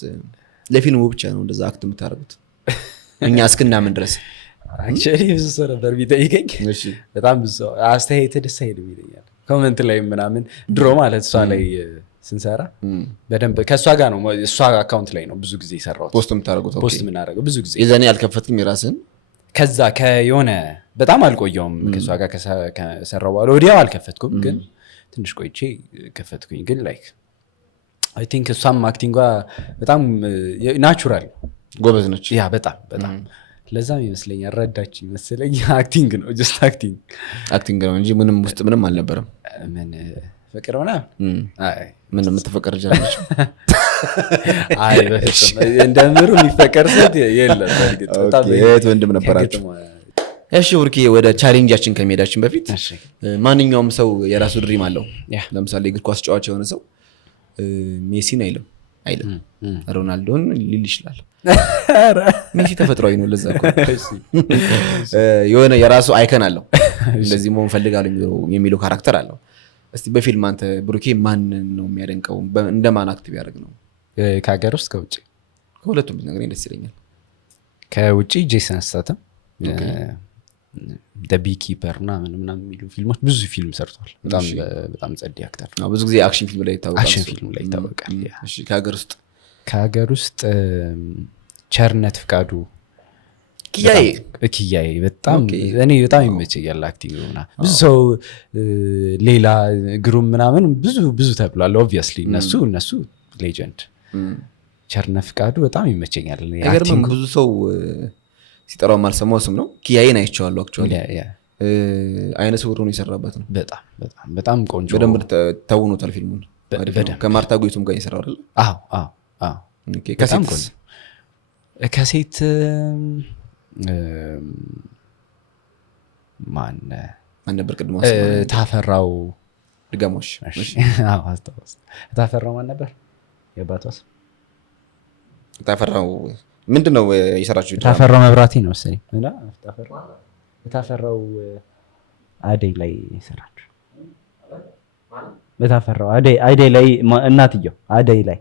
ለፊልሙ ብቻ ነው እንደዛ አክት የምታደርጉት? እኛ እስክናምን ድረስ አክቹዋሊ ብዙ ሰው ነበር ቢጠይቀኝ። በጣም ብዙ ሰው አስተያየት ደስ አይልም ይለኛል ኮሜንት ላይ ምናምን። ድሮ ማለት እሷ ላይ ስንሰራ በደንብ ከእሷ ጋር ነው እሷ አካውንት ላይ ነው ብዙ ጊዜ የሰራሁት ፖስት የምታደርጉት። ፖስት የምናደርገው ብዙ ጊዜ የዛኔ አልከፈትክም የራስህን? ከዛ ከየሆነ በጣም አልቆየውም ከእሷ ጋር ከሰራው በኋላ ወዲያው አልከፈትኩም፣ ግን ትንሽ ቆይቼ ከፈትኩኝ። ግን ላይክ አይ ቲንክ እሷም አክቲንጓ በጣም ናቹራል ጎበዝ ነች። ያ በጣም በጣም ለዛም ይመስለኛል ረዳች ይመስለኝ። አክቲንግ ነው ጀስት አክቲንግ ነው እንጂ ምንም ውስጥ ምንም አልነበረም። ምን ፍቅር ምናምን ምን የምትፈቀር ጀራለች? አይ በፍጹም እንደምሩ የሚፈቀር ሴት የለም። በጣም የት ወንድም ነበራችሁ? እሺ ብሩኬ፣ ወደ ቻሌንጃችን ከመሄዳችን በፊት ማንኛውም ሰው የራሱ ድሪም አለው። ለምሳሌ እግር ኳስ ጨዋች የሆነ ሰው ሜሲን አይልም ሮናልዶን ሊል ይችላል። ሜሲ ተፈጥሯዊ ነው። ለዛ እኮ የሆነ የራሱ አይከን አለው። እንደዚህ መሆን ፈልጋለሁ የሚለው ካራክተር አለው። እስቲ በፊልም አንተ ብሩኬ ማን ነው የሚያደንቀው? እንደማን አክቲቭ ያደርግ ነው? ከሀገር ውስጥ ከውጭ? ከሁለቱም ነገር ደስ ይለኛል። ከውጭ ጄሰን ስታተም ቢኪፐር ምናምን የሚሉ ፊልሞች ብዙ ፊልም ሰርቷል። በጣም ጸዴ አክተር ነው። ብዙ ጊዜ አክሽን ፊልም ላይ ይታወቃል። ከሀገር ውስጥ ቸርነት ፍቃዱ፣ ኪያዬ በጣም እኔ በጣም ይመቸኛል አክቲንግ ሆና። ብዙ ሰው ሌላ ግሩም ምናምን ብዙ ተብሏል። ኦብቪየስሊ እነሱ ሌጀንድ። ቸርነት ፍቃዱ በጣም ይመቸኛል። ብዙ ሰው ሲጠራው ማልሰማው ስም ነው። ኪያዬን አይቼዋለሁ። አክቹዋሊ አይነ ስውር ሆኖ የሰራበት ነው። በጣም ቆንጆ በደንብ ተውኖታል ፊልሙን። ከማርታ ጎይቱም ጋር የሰራው አይደል? አዎ። በጣም ቆንጆ። ከሴት ማን ነበር ቅድም? ታፈራው ድጋሞሽ። አዎ አስተዋስ። ታፈራው ማን ነበር የባቷስ? ታፈራው ምንድነው የሰራችሁ? ታፈራው መብራቴ ነው መሰለኝ። እና ታፈራው አደይ ላይ የሰራችሁ በታፈራው አደይ ላይ እናትየው አደይ ላይ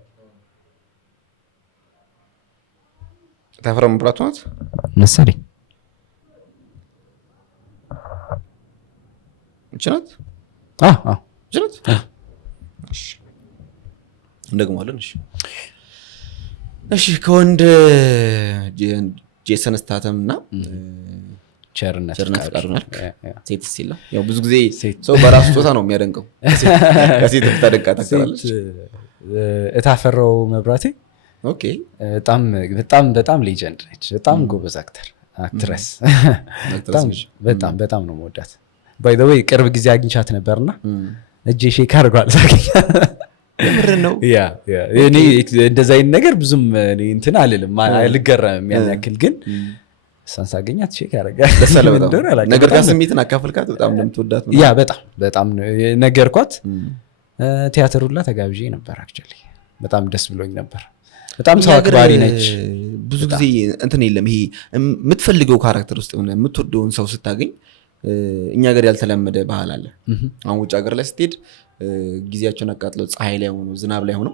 ታፈራው መብራቱ ናት መሰለኝ። እችነት እችነት እንደግማለን። እሺ ከወንድ ጄሰን ስታተም እና ቸርነት ፍቃዱ ናልክ። ሴት ሲላ ያው ብዙ ጊዜ ሰው በራሱ ጾታ ነው የሚያደንቀው። ከሴት ብታደንቃ ታከራለች። እታፈራው መብራቴ ኦኬ በጣም ሌጀንድ ነች። በጣም ጎበዝ አክትረስ። በጣም ነው መወዳት። ባይ ዘ ዌይ ቅርብ ጊዜ አግኝቻት ነበርና እጄ ሼክ አድርጓል ሳገኛ። የምር ነው። እኔ እንደዛ አይነት ነገር ብዙም እኔ እንትን አልልም አልገረምም ያን ያክል ግን ሳንሳገኛት ቼክ ያደርጋል ነገር ጋር ስሜትን አካፈልካት በጣም እንደምትወዳት ነው። በጣም ነገርኳት። ቲያትር ሁላ ተጋብዤ ነበር አክቹዋሊ በጣም ደስ ብሎኝ ነበር። በጣም ሰው አክባሪ ነች። ብዙ ጊዜ እንትን የለም ይሄ የምትፈልገው ካራክተር ውስጥ ሆነ የምትወደውን ሰው ስታገኝ እኛ ሀገር ያልተለመደ ባህል አለ። አሁን ውጭ ሀገር ላይ ስትሄድ ጊዜያቸውን አቃጥለው ፀሐይ ላይ ሆኖ ዝናብ ላይ ሆኖ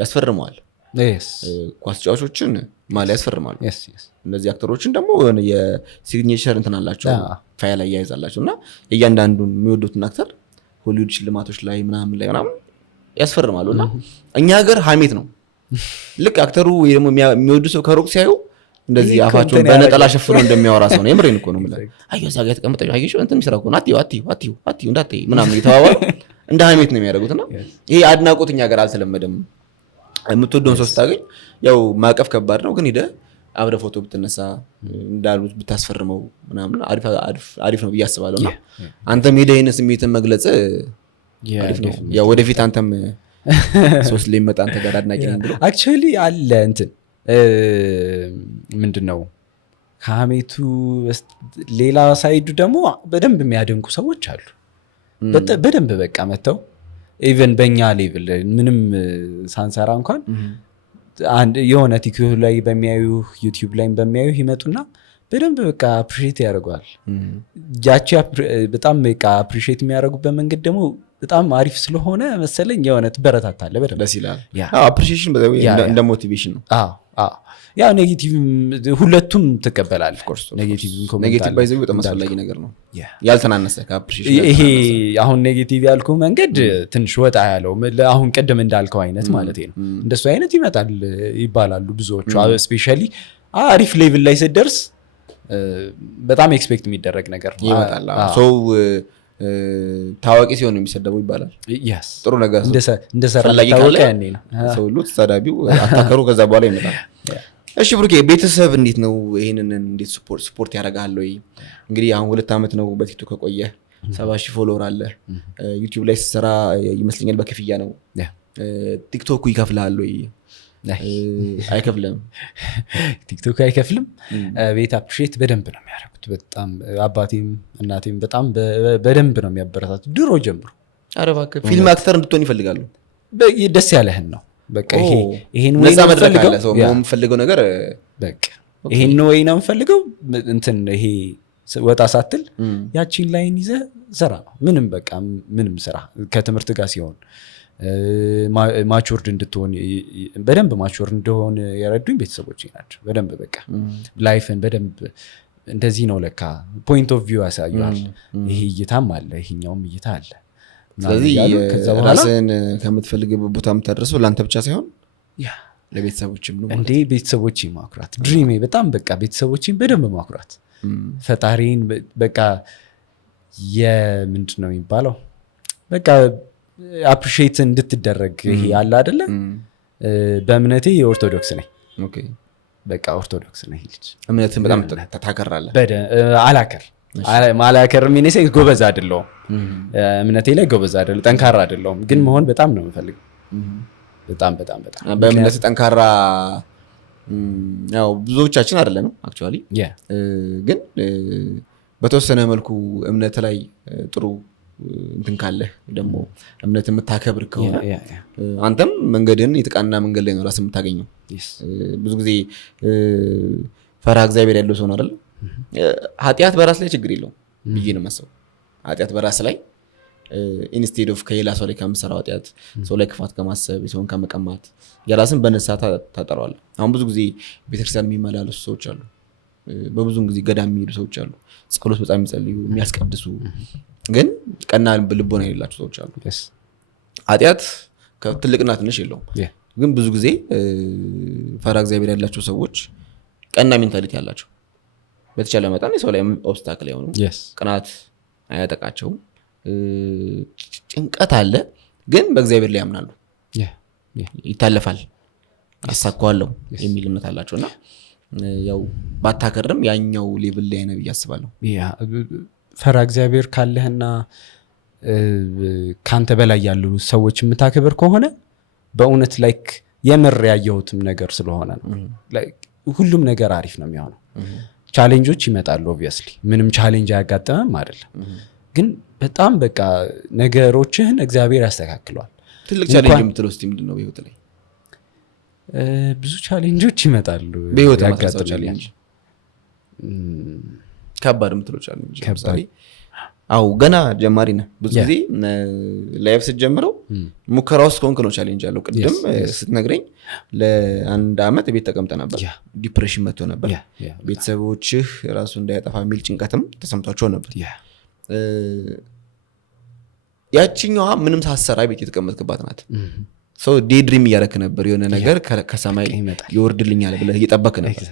ያስፈርመዋል። ኳስ ተጫዋቾችን ማሊያ ያስፈርማሉ። እነዚህ አክተሮችን ደግሞ የሲግኔቸር እንትን አላቸው ፋይል ላይ ያይዛላቸው እና እያንዳንዱን የሚወዱትን አክተር ሆሊውድ ሽልማቶች ላይ ምናምን ላይ ምናምን ያስፈርማሉ። እና እኛ ሀገር ሀሜት ነው። ልክ አክተሩ ወይ ደግሞ የሚወዱ ሰው ከሩቅ ሲያዩ እንደዚህ አፋቸውን በነጠላ ሸፍኖ እንደሚያወራ ሰው ነው። የምሬን እኮ ነው የምልህ። አየሁ እዛ ጋር የተቀመጠ አየሽ እንትን የሚሰራ እኮ ነው አትዩ እንዳትይ ምናምን እየተባባሉ እንደ ሀሜት ነው የሚያደርጉት። እና ይሄ አድናቆት እኛ ሀገር አልተለመደም። የምትወደውን ሰው ስታገኝ ያው ማቀፍ ከባድ ነው፣ ግን ሄደህ አብረህ ፎቶ ብትነሳ እንዳሉት ብታስፈርመው ምናምን አሪፍ ነው ብዬ አስባለሁ። እና አንተም ሄደህ ይህን ስሜትን መግለጽ አሪፍ ነው። ያው ወደፊት አንተም ሶስት ላይ መጣ አንተ ጋር አድናቂ ነኝ ብሎ አክቹዋሊ አለ እንትን ምንድን ነው ከሀሜቱ ሌላ ሳይዱ ደግሞ በደንብ የሚያደንቁ ሰዎች አሉ። በደንብ በቃ መጥተው ኢቨን በእኛ ሌቭል ምንም ሳንሰራ እንኳን የሆነ ቲክቶክ ላይ በሚያዩ ዩቲዩብ ላይ በሚያዩ ይመጡና በደንብ በቃ አፕሪሼት ያደርገዋል። ያቺ በጣም በቃ አፕሪሼት የሚያደርጉበት መንገድ ደግሞ በጣም አሪፍ ስለሆነ መሰለኝ የሆነ ትበረታታለህ። በደንብ ደስ ይላል። አፕሪሺዬሽን እንደ ሞቲቬሽን ነው። ያው ኔጌቲቭ ሁለቱም ትቀበላለህ። ኔጌቲቭ ባይዘው በጣም አስፈላጊ ነገር ነው ያልተናነሰ ከአፕሪሺዬሽን። ይሄ አሁን ኔጌቲቭ ያልኩህ መንገድ ትንሽ ወጣ ያለው አሁን ቅድም እንዳልከው አይነት ማለት ነው። እንደሱ አይነት ይመጣል ይባላሉ ብዙዎቹ። ስፔሻሊ አሪፍ ሌቭል ላይ ስትደርስ በጣም ኤክስፔክት የሚደረግ ነገር ነው ይመጣል። ሰው ታዋቂ ሲሆን የሚሰደበው ይባላል። ጥሩ ነገር እንደሰራ ታወቀ ያኔ ነው ሰው ሁሉ ተሳዳቢው አታከሩ ከዛ በኋላ ይመጣል። እሺ ብሩኬ ቤተሰብ እንዴት ነው? ይሄንን እንዴት ስፖርት ያደርጋል ወይ? እንግዲህ አሁን 2 ዓመት ነው በቲክቶክ ከቆየ 70,000 ፎሎወር አለ። ዩቲዩብ ላይ ስትሰራ ይመስለኛል በክፍያ ነው። ቲክቶክ ይከፍልሃል ወይ? አይከፍልም። ቲክቶክ አይከፍልም። ቤት አፕሪሼት በደንብ ነው የሚያደርጉት። በጣም አባቴም እናቴም በጣም በደንብ ነው የሚያበረታቱ ድሮ ጀምሮ። ኧረ እባክህ ፊልም አክተር እንድትሆን ይፈልጋሉ። ደስ ያለህን ነው በቃ ይሄን ወይ ነው የምፈልገው ሰው የምፈልገው ነገር በቃ ይሄን ነው ወይ ነው የምፈልገው እንትን ይሄ ወጣ ሳትል ያቺን ላይን ይዘህ ስራ ነው። ምንም በቃ ምንም ስራ ከትምህርት ጋር ሲሆን ማቹርድ እንድትሆን በደንብ ማቹርድ እንደሆን ያረዱኝ ቤተሰቦቼ ናቸው። በደንብ በቃ ላይፍን በደንብ እንደዚህ ነው ለካ ፖይንት ኦፍ ቪው ያሳዩሃል። ይሄ እይታም አለ ይሄኛውም እይታ አለ። ስለዚህ ራስን ከምትፈልግበት ቦታ የምታደርሰው ለአንተ ብቻ ሳይሆን ለቤተሰቦችም ነው። እንዴ ቤተሰቦቼ ማኩራት ድሪሜ በጣም በቃ ቤተሰቦቼን በደንብ ማኩራት ፈጣሪን በቃ የምንድን ነው የሚባለው በቃ አፕሪሼት እንድትደረግ ይሄ አለ አይደለ? በእምነቴ የኦርቶዶክስ ነኝ። ኦኬ በቃ ኦርቶዶክስ ነኝ። ልጅ እምነትን በጣም ታከራለህ? አላከር ሚኔሴ ጎበዝ አይደለሁም። እምነቴ ላይ ጎበዝ አይደለሁም፣ ጠንካራ አይደለሁም፣ ግን መሆን በጣም ነው የምፈልገው። በጣም በእምነት ጠንካራ ያው ብዙዎቻችን አይደለንም አክቹዋሊ፣ ግን በተወሰነ መልኩ እምነት ላይ ጥሩ እንትን ካለህ ደግሞ እምነት የምታከብር ከሆነ አንተም መንገድን የተቃና መንገድ ላይ ነው ራስህ የምታገኘው። ብዙ ጊዜ ፈሪሃ እግዚአብሔር ያለው ሰው ነው አይደል? ኃጢአት በራስ ላይ ችግር የለውም ብዬ ነው የማስበው። ኃጢአት በራስ ላይ ኢንስቴድ ኦፍ ከሌላ ሰው ላይ ከምሰራው ኃጢአት ሰው ላይ ክፋት ከማሰብ ሰውን ከመቀማት የራስን በንስሐ ታጠራዋለህ። አሁን ብዙ ጊዜ ቤተክርስቲያን የሚመላለሱ ሰዎች አሉ፣ በብዙም ጊዜ ገዳም የሚሄዱ ሰዎች አሉ፣ ጸሎት በጣም የሚጸልዩ የሚያስቀድሱ፣ ግን ቀና ልቦና የሌላቸው ሰዎች አሉ። ኃጢአት ትልቅና ትንሽ የለውም፣ ግን ብዙ ጊዜ ፈሪሃ እግዚአብሔር ያላቸው ሰዎች ቀና ሜንታሊቲ ያላቸው በተቻለ መጠን የሰው ላይ ኦብስታክል አይሆኑ፣ ቅናት አያጠቃቸውም። ጭንቀት አለ ግን በእግዚአብሔር ላይ ያምናሉ። ይታለፋል፣ አሳካዋለሁ የሚል እምነት አላቸው እና ያው ባታከርም ያኛው ሌቭል ላይ ነው ብዬ አስባለሁ። ፈሪሃ እግዚአብሔር ካለህና ካንተ በላይ ያሉ ሰዎች የምታከብር ከሆነ በእውነት ላይክ የምር ያየሁትም ነገር ስለሆነ ነው ሁሉም ነገር አሪፍ ነው የሚሆነው ቻሌንጆች ይመጣሉ ኦብቪየስሊ ምንም ቻሌንጅ አያጋጥምም አይደለም ግን በጣም በቃ ነገሮችህን እግዚአብሔር ያስተካክለዋል ትልቅ ቻሌንጅ የምትለው እስቲ ምንድነው በህይወት ላይ ብዙ ቻሌንጆች ይመጣሉ በህይወት ማጥፋት ቻሌንጅ ከባድ የምትለው ቻሌንጅ ለምሳሌ አው ገና ጀማሪ ነህ ብዙ ጊዜ ላይፍ ስትጀምረው ሙከራ ውስጥ ኮንክ ነው ቻሌንጅ አለው ቅድም ስትነግረኝ ለአንድ አመት ቤት ተቀምጠ ነበር ዲፕሬሽን መጥቶ ነበር ቤተሰቦችህ ራሱ እንዳያጠፋ የሚል ጭንቀትም ተሰምቷቸው ነበር ያቺኛዋ ምንም ሳሰራ ቤት የተቀመጥክባት ናት ሶ ዴይ ድሪም እያደረክ ነበር የሆነ ነገር ከሰማይ ይወርድልኛል ብለህ እየጠበክ ነበር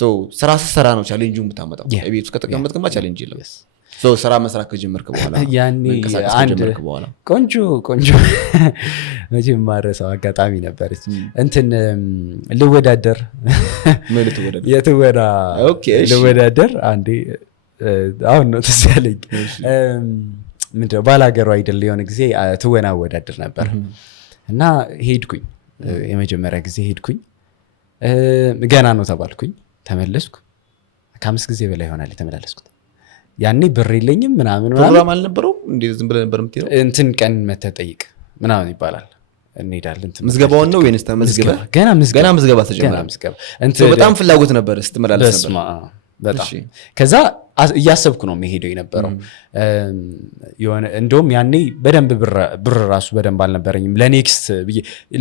ሶ ስራ ስትሰራ ነው ቻሌንጁ የምታመጣው ቤት ውስጥ ከተቀመጥክማ ቻሌንጅ የለም ሶ ስራ መስራት ከጀመርክ በኋላ ያኔ አንድ ቆንጆ መቼም ማረሳው አጋጣሚ ነበረች እንትን ልወዳደር የትወና ልወዳደር አንዴ አሁን ነው ትዝ ያለኝ ምንድነው ባላገሩ አይደል የሆነ ጊዜ ትወና ወዳደር ነበር እና ሄድኩኝ የመጀመሪያ ጊዜ ሄድኩኝ ገና ነው ተባልኩኝ ተመለስኩ ከ5 ጊዜ በላይ ይሆናል የተመላለስኩት ያኔ ብር የለኝም ምናምን ፕሮግራም አልነበረው እንዴ ዝም ብለህ ነበር የምትሄደው እንትን ቀን መተጠይቅ ምናምን ይባላል እንሄዳለን ምዝገባውን ነው ወይንስ ተመዝግበህ ገና ምዝገባ ተጀመረ እንትን በጣም ፍላጎት ነበር ስትመላለስ ነበር በጣም ከዛ እያሰብኩ ነው መሄደው የነበረው የሆነ እንደውም ያኔ በደንብ ብር ራሱ በደንብ አልነበረኝም ለኔክስት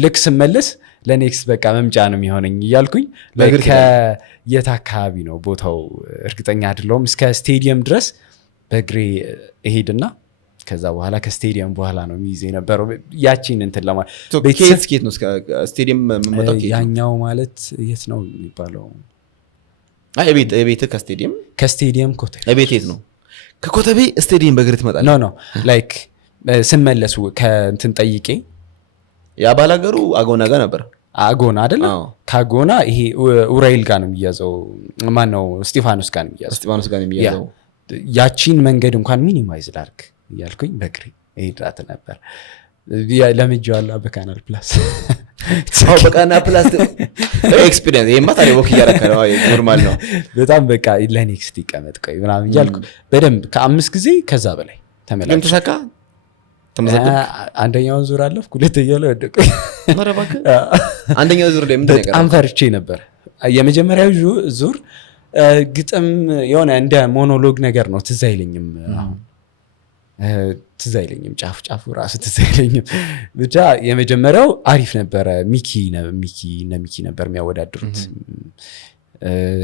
ልክ ስመለስ ለኔክስት በቃ መምጫ ነው የሚሆነኝ እያልኩኝ የት አካባቢ ነው ቦታው እርግጠኛ አይደለሁም እስከ ስቴዲየም ድረስ በእግሬ እሄድና ከዛ በኋላ ከስቴዲየም በኋላ ነው የሚይዘው የነበረው ያቺን እንትን ለማለት ኬት ነው ስቴዲየም መመጣው ያኛው ማለት የት ነው የሚባለው ቤት ከስቴዲየም ኮተቤ ቤት የት ነው ከኮተቤ ስቴዲየም በእግር ትመጣለህ ኖ ላይክ ስንመለሱ ከእንትን ጠይቄ ያባላገሩ አጎና ጋር ነበር አጎና አይደለ ካጎና ይሄ ኡራኤል ጋር ነው የሚያዘው ማን ነው እስጢፋኖስ ጋር ነው የሚያዘው ያቺን መንገድ እንኳን ሚኒማይዝ ላድርግ እያልኩኝ በእግሬ እሄዳት ነበር ለምጄዋለሁ በካናል ፕላስ በካናል ፕላስ ኤክስፒሪየንስ ይሄማ ታዲያ ወክ እያደረከ ነው ኖርማል ነው በጣም በቃ ለኔክስት ይቀመጥ ቆይ ምናምን እያልኩ በደንብ ከ5 ጊዜ ከዛ በላይ ግን ተሳካ አንደኛውን ዙር አለፍኩ ሁለተኛው ላይ ወደቅኩኝ አንደኛው ዙር ላይ ምንድን ነገር አንፈርቼ ነበር የመጀመሪያው ዙር ግጥም የሆነ እንደ ሞኖሎግ ነገር ነው ትዝ አይለኝም ጫፉ ራሱ ትዝ አይለኝም ብቻ የመጀመሪያው አሪፍ ነበረ ሚኪ ነበር የሚያወዳድሩት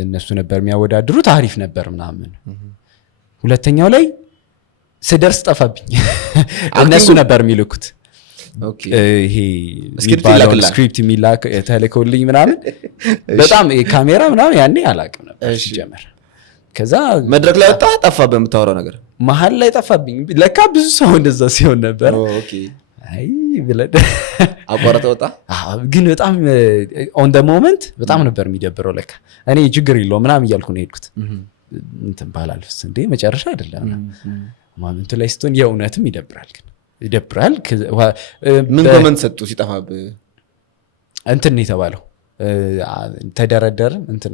እነሱ ነበር የሚያወዳድሩት አሪፍ ነበር ምናምን ሁለተኛው ላይ ስደርስ ጠፋብኝ እነሱ ነበር የሚልኩት ይሄ ስክሪፕት የሚላክ ተልኮልኝ ምናምን በጣም ካሜራ ምናምን ያኔ አላቅም ነበር ሲጀመር ከዛ መድረክ ላይ ወጣ ጠፋብህ የምታወራው ነገር መሀል ላይ ጠፋብኝ ለካ ብዙ ሰው እንደዛ ሲሆን ነበር አይ ብለህ አቋረጠ ወጣ ግን በጣም ኦን ደ ሞመንት በጣም ነበር የሚደብረው ለካ እኔ ችግር የለውም ምናምን እያልኩ ነው ሄድኩት እንትን ባላልፍስ እንዴ መጨረሻ አይደለም ማመንቱ ላይ ስትሆን የእውነትም ይደብራል ምን ኮመንት ሰጡ ሲጠፋብህ እንትን ነው የተባለው ተደረደርን እንትን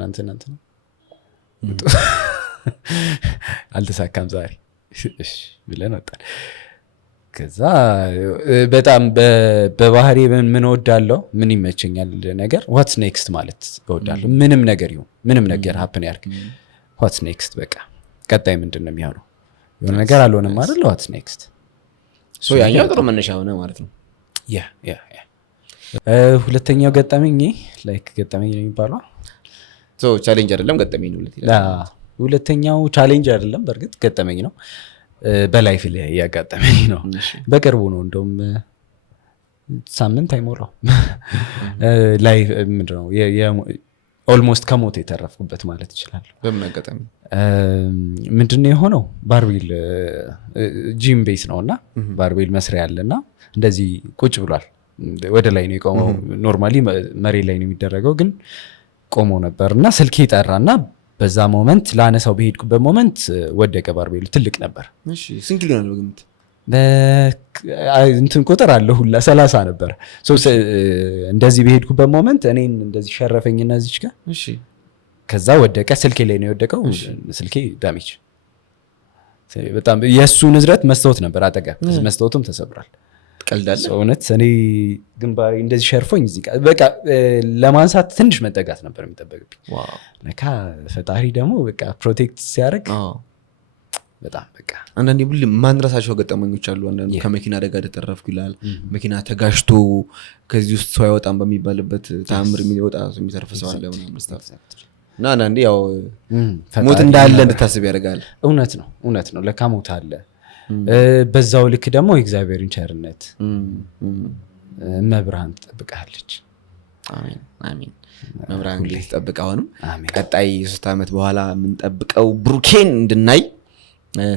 አልተሳካም ዛሬ እሺ ብለን ወጣን ከዛ በጣም በባህሪ ምን ወዳለው ምን ይመቸኛል ነገር ዋትስ ኔክስት ማለት ወዳለው ምንም ነገር ሃፕን ያርክ ዋትስ ኔክስት በቃ ቀጣይ ምንድነው የሚሆነው የሆነ ነገር አልሆነም አይደል ዋትስ ኔክስት ሶ ያኛው ጥሩ መነሻ ሆነ ማለት ነው ያ ሁለተኛው ገጠመኝ ላይክ ገጠመኝ ነው የሚባለው ሶ ቻሌንጅ አይደለም ገጠመኝ ነው ሁለተኛው ቻሌንጅ አይደለም በርግጥ ገጠመኝ ነው በላይፍ ላይ ያጋጠመኝ ነው በቅርቡ ነው እንደውም ሳምንት አይሞላው ላይፍ ምንድነው ኦልሞስት ከሞት የተረፍኩበት ማለት ይችላል በምን አጋጣሚ ምንድነው የሆነው ባርቤል ጂም ቤስ ነውና ባርቤል መስሪያ ያለና እንደዚህ ቁጭ ብሏል ወደ ላይ ነው የቆመው ኖርማሊ መሬት ላይ ነው የሚደረገው ግን ቆሞ ነበርና ስልኬ ጠራና በዛ ሞመንት ላነሳው በሄድኩበት ሞመንት ወደቀ ባርቤሉ ትልቅ ነበር እሺ ስንት ኪሎ ነው በግምት እንትን ቁጥር አለ ሁላ 30 ነበር። እንደዚህ በሄድኩበት ሞመንት እኔን እንደዚህ ሸረፈኝና እዚች ጋር ከዛ ወደቀ። ስልኬ ላይ ነው የወደቀው። ስልኬ ዳሜጅ በጣም የእሱ ንዝረት መስታወት ነበር አጠገብ፣ መስታወቱም ተሰብሯል። ትቀልዳለህ? እውነት እኔ ግንባሬ እንደዚህ ሸርፎኝ እዚህ ጋር በቃ ለማንሳት ትንሽ መጠጋት ነበር የሚጠበቅብኝ። ለካ ፈጣሪ ደግሞ በቃ ፕሮቴክት ሲያደርግ በጣም በቃ አንዳንዴ ማንረሳቸው ገጠመኞች አሉ። አንዳንዱ ከመኪና አደጋ ተጠረፍኩ ይላል። መኪና ተጋጅቶ ከዚህ ውስጥ ሰው አይወጣም በሚባልበት ተአምር የሚወጣ የሚተርፍ ሰው አለ እና አንዳንዴ ያው ሞት እንዳለ እንድታስብ ያደርጋል። እውነት ነው ለካ ሞት አለ። በዛው ልክ ደግሞ የእግዚአብሔርን ቸርነት መብርሃን ትጠብቃለች። አሜን። መብርሃን እንግዲህ ትጠብቅ። አሁንም ቀጣይ 3 ዓመት በኋላ የምንጠብቀው ብሩኬን እንድናይ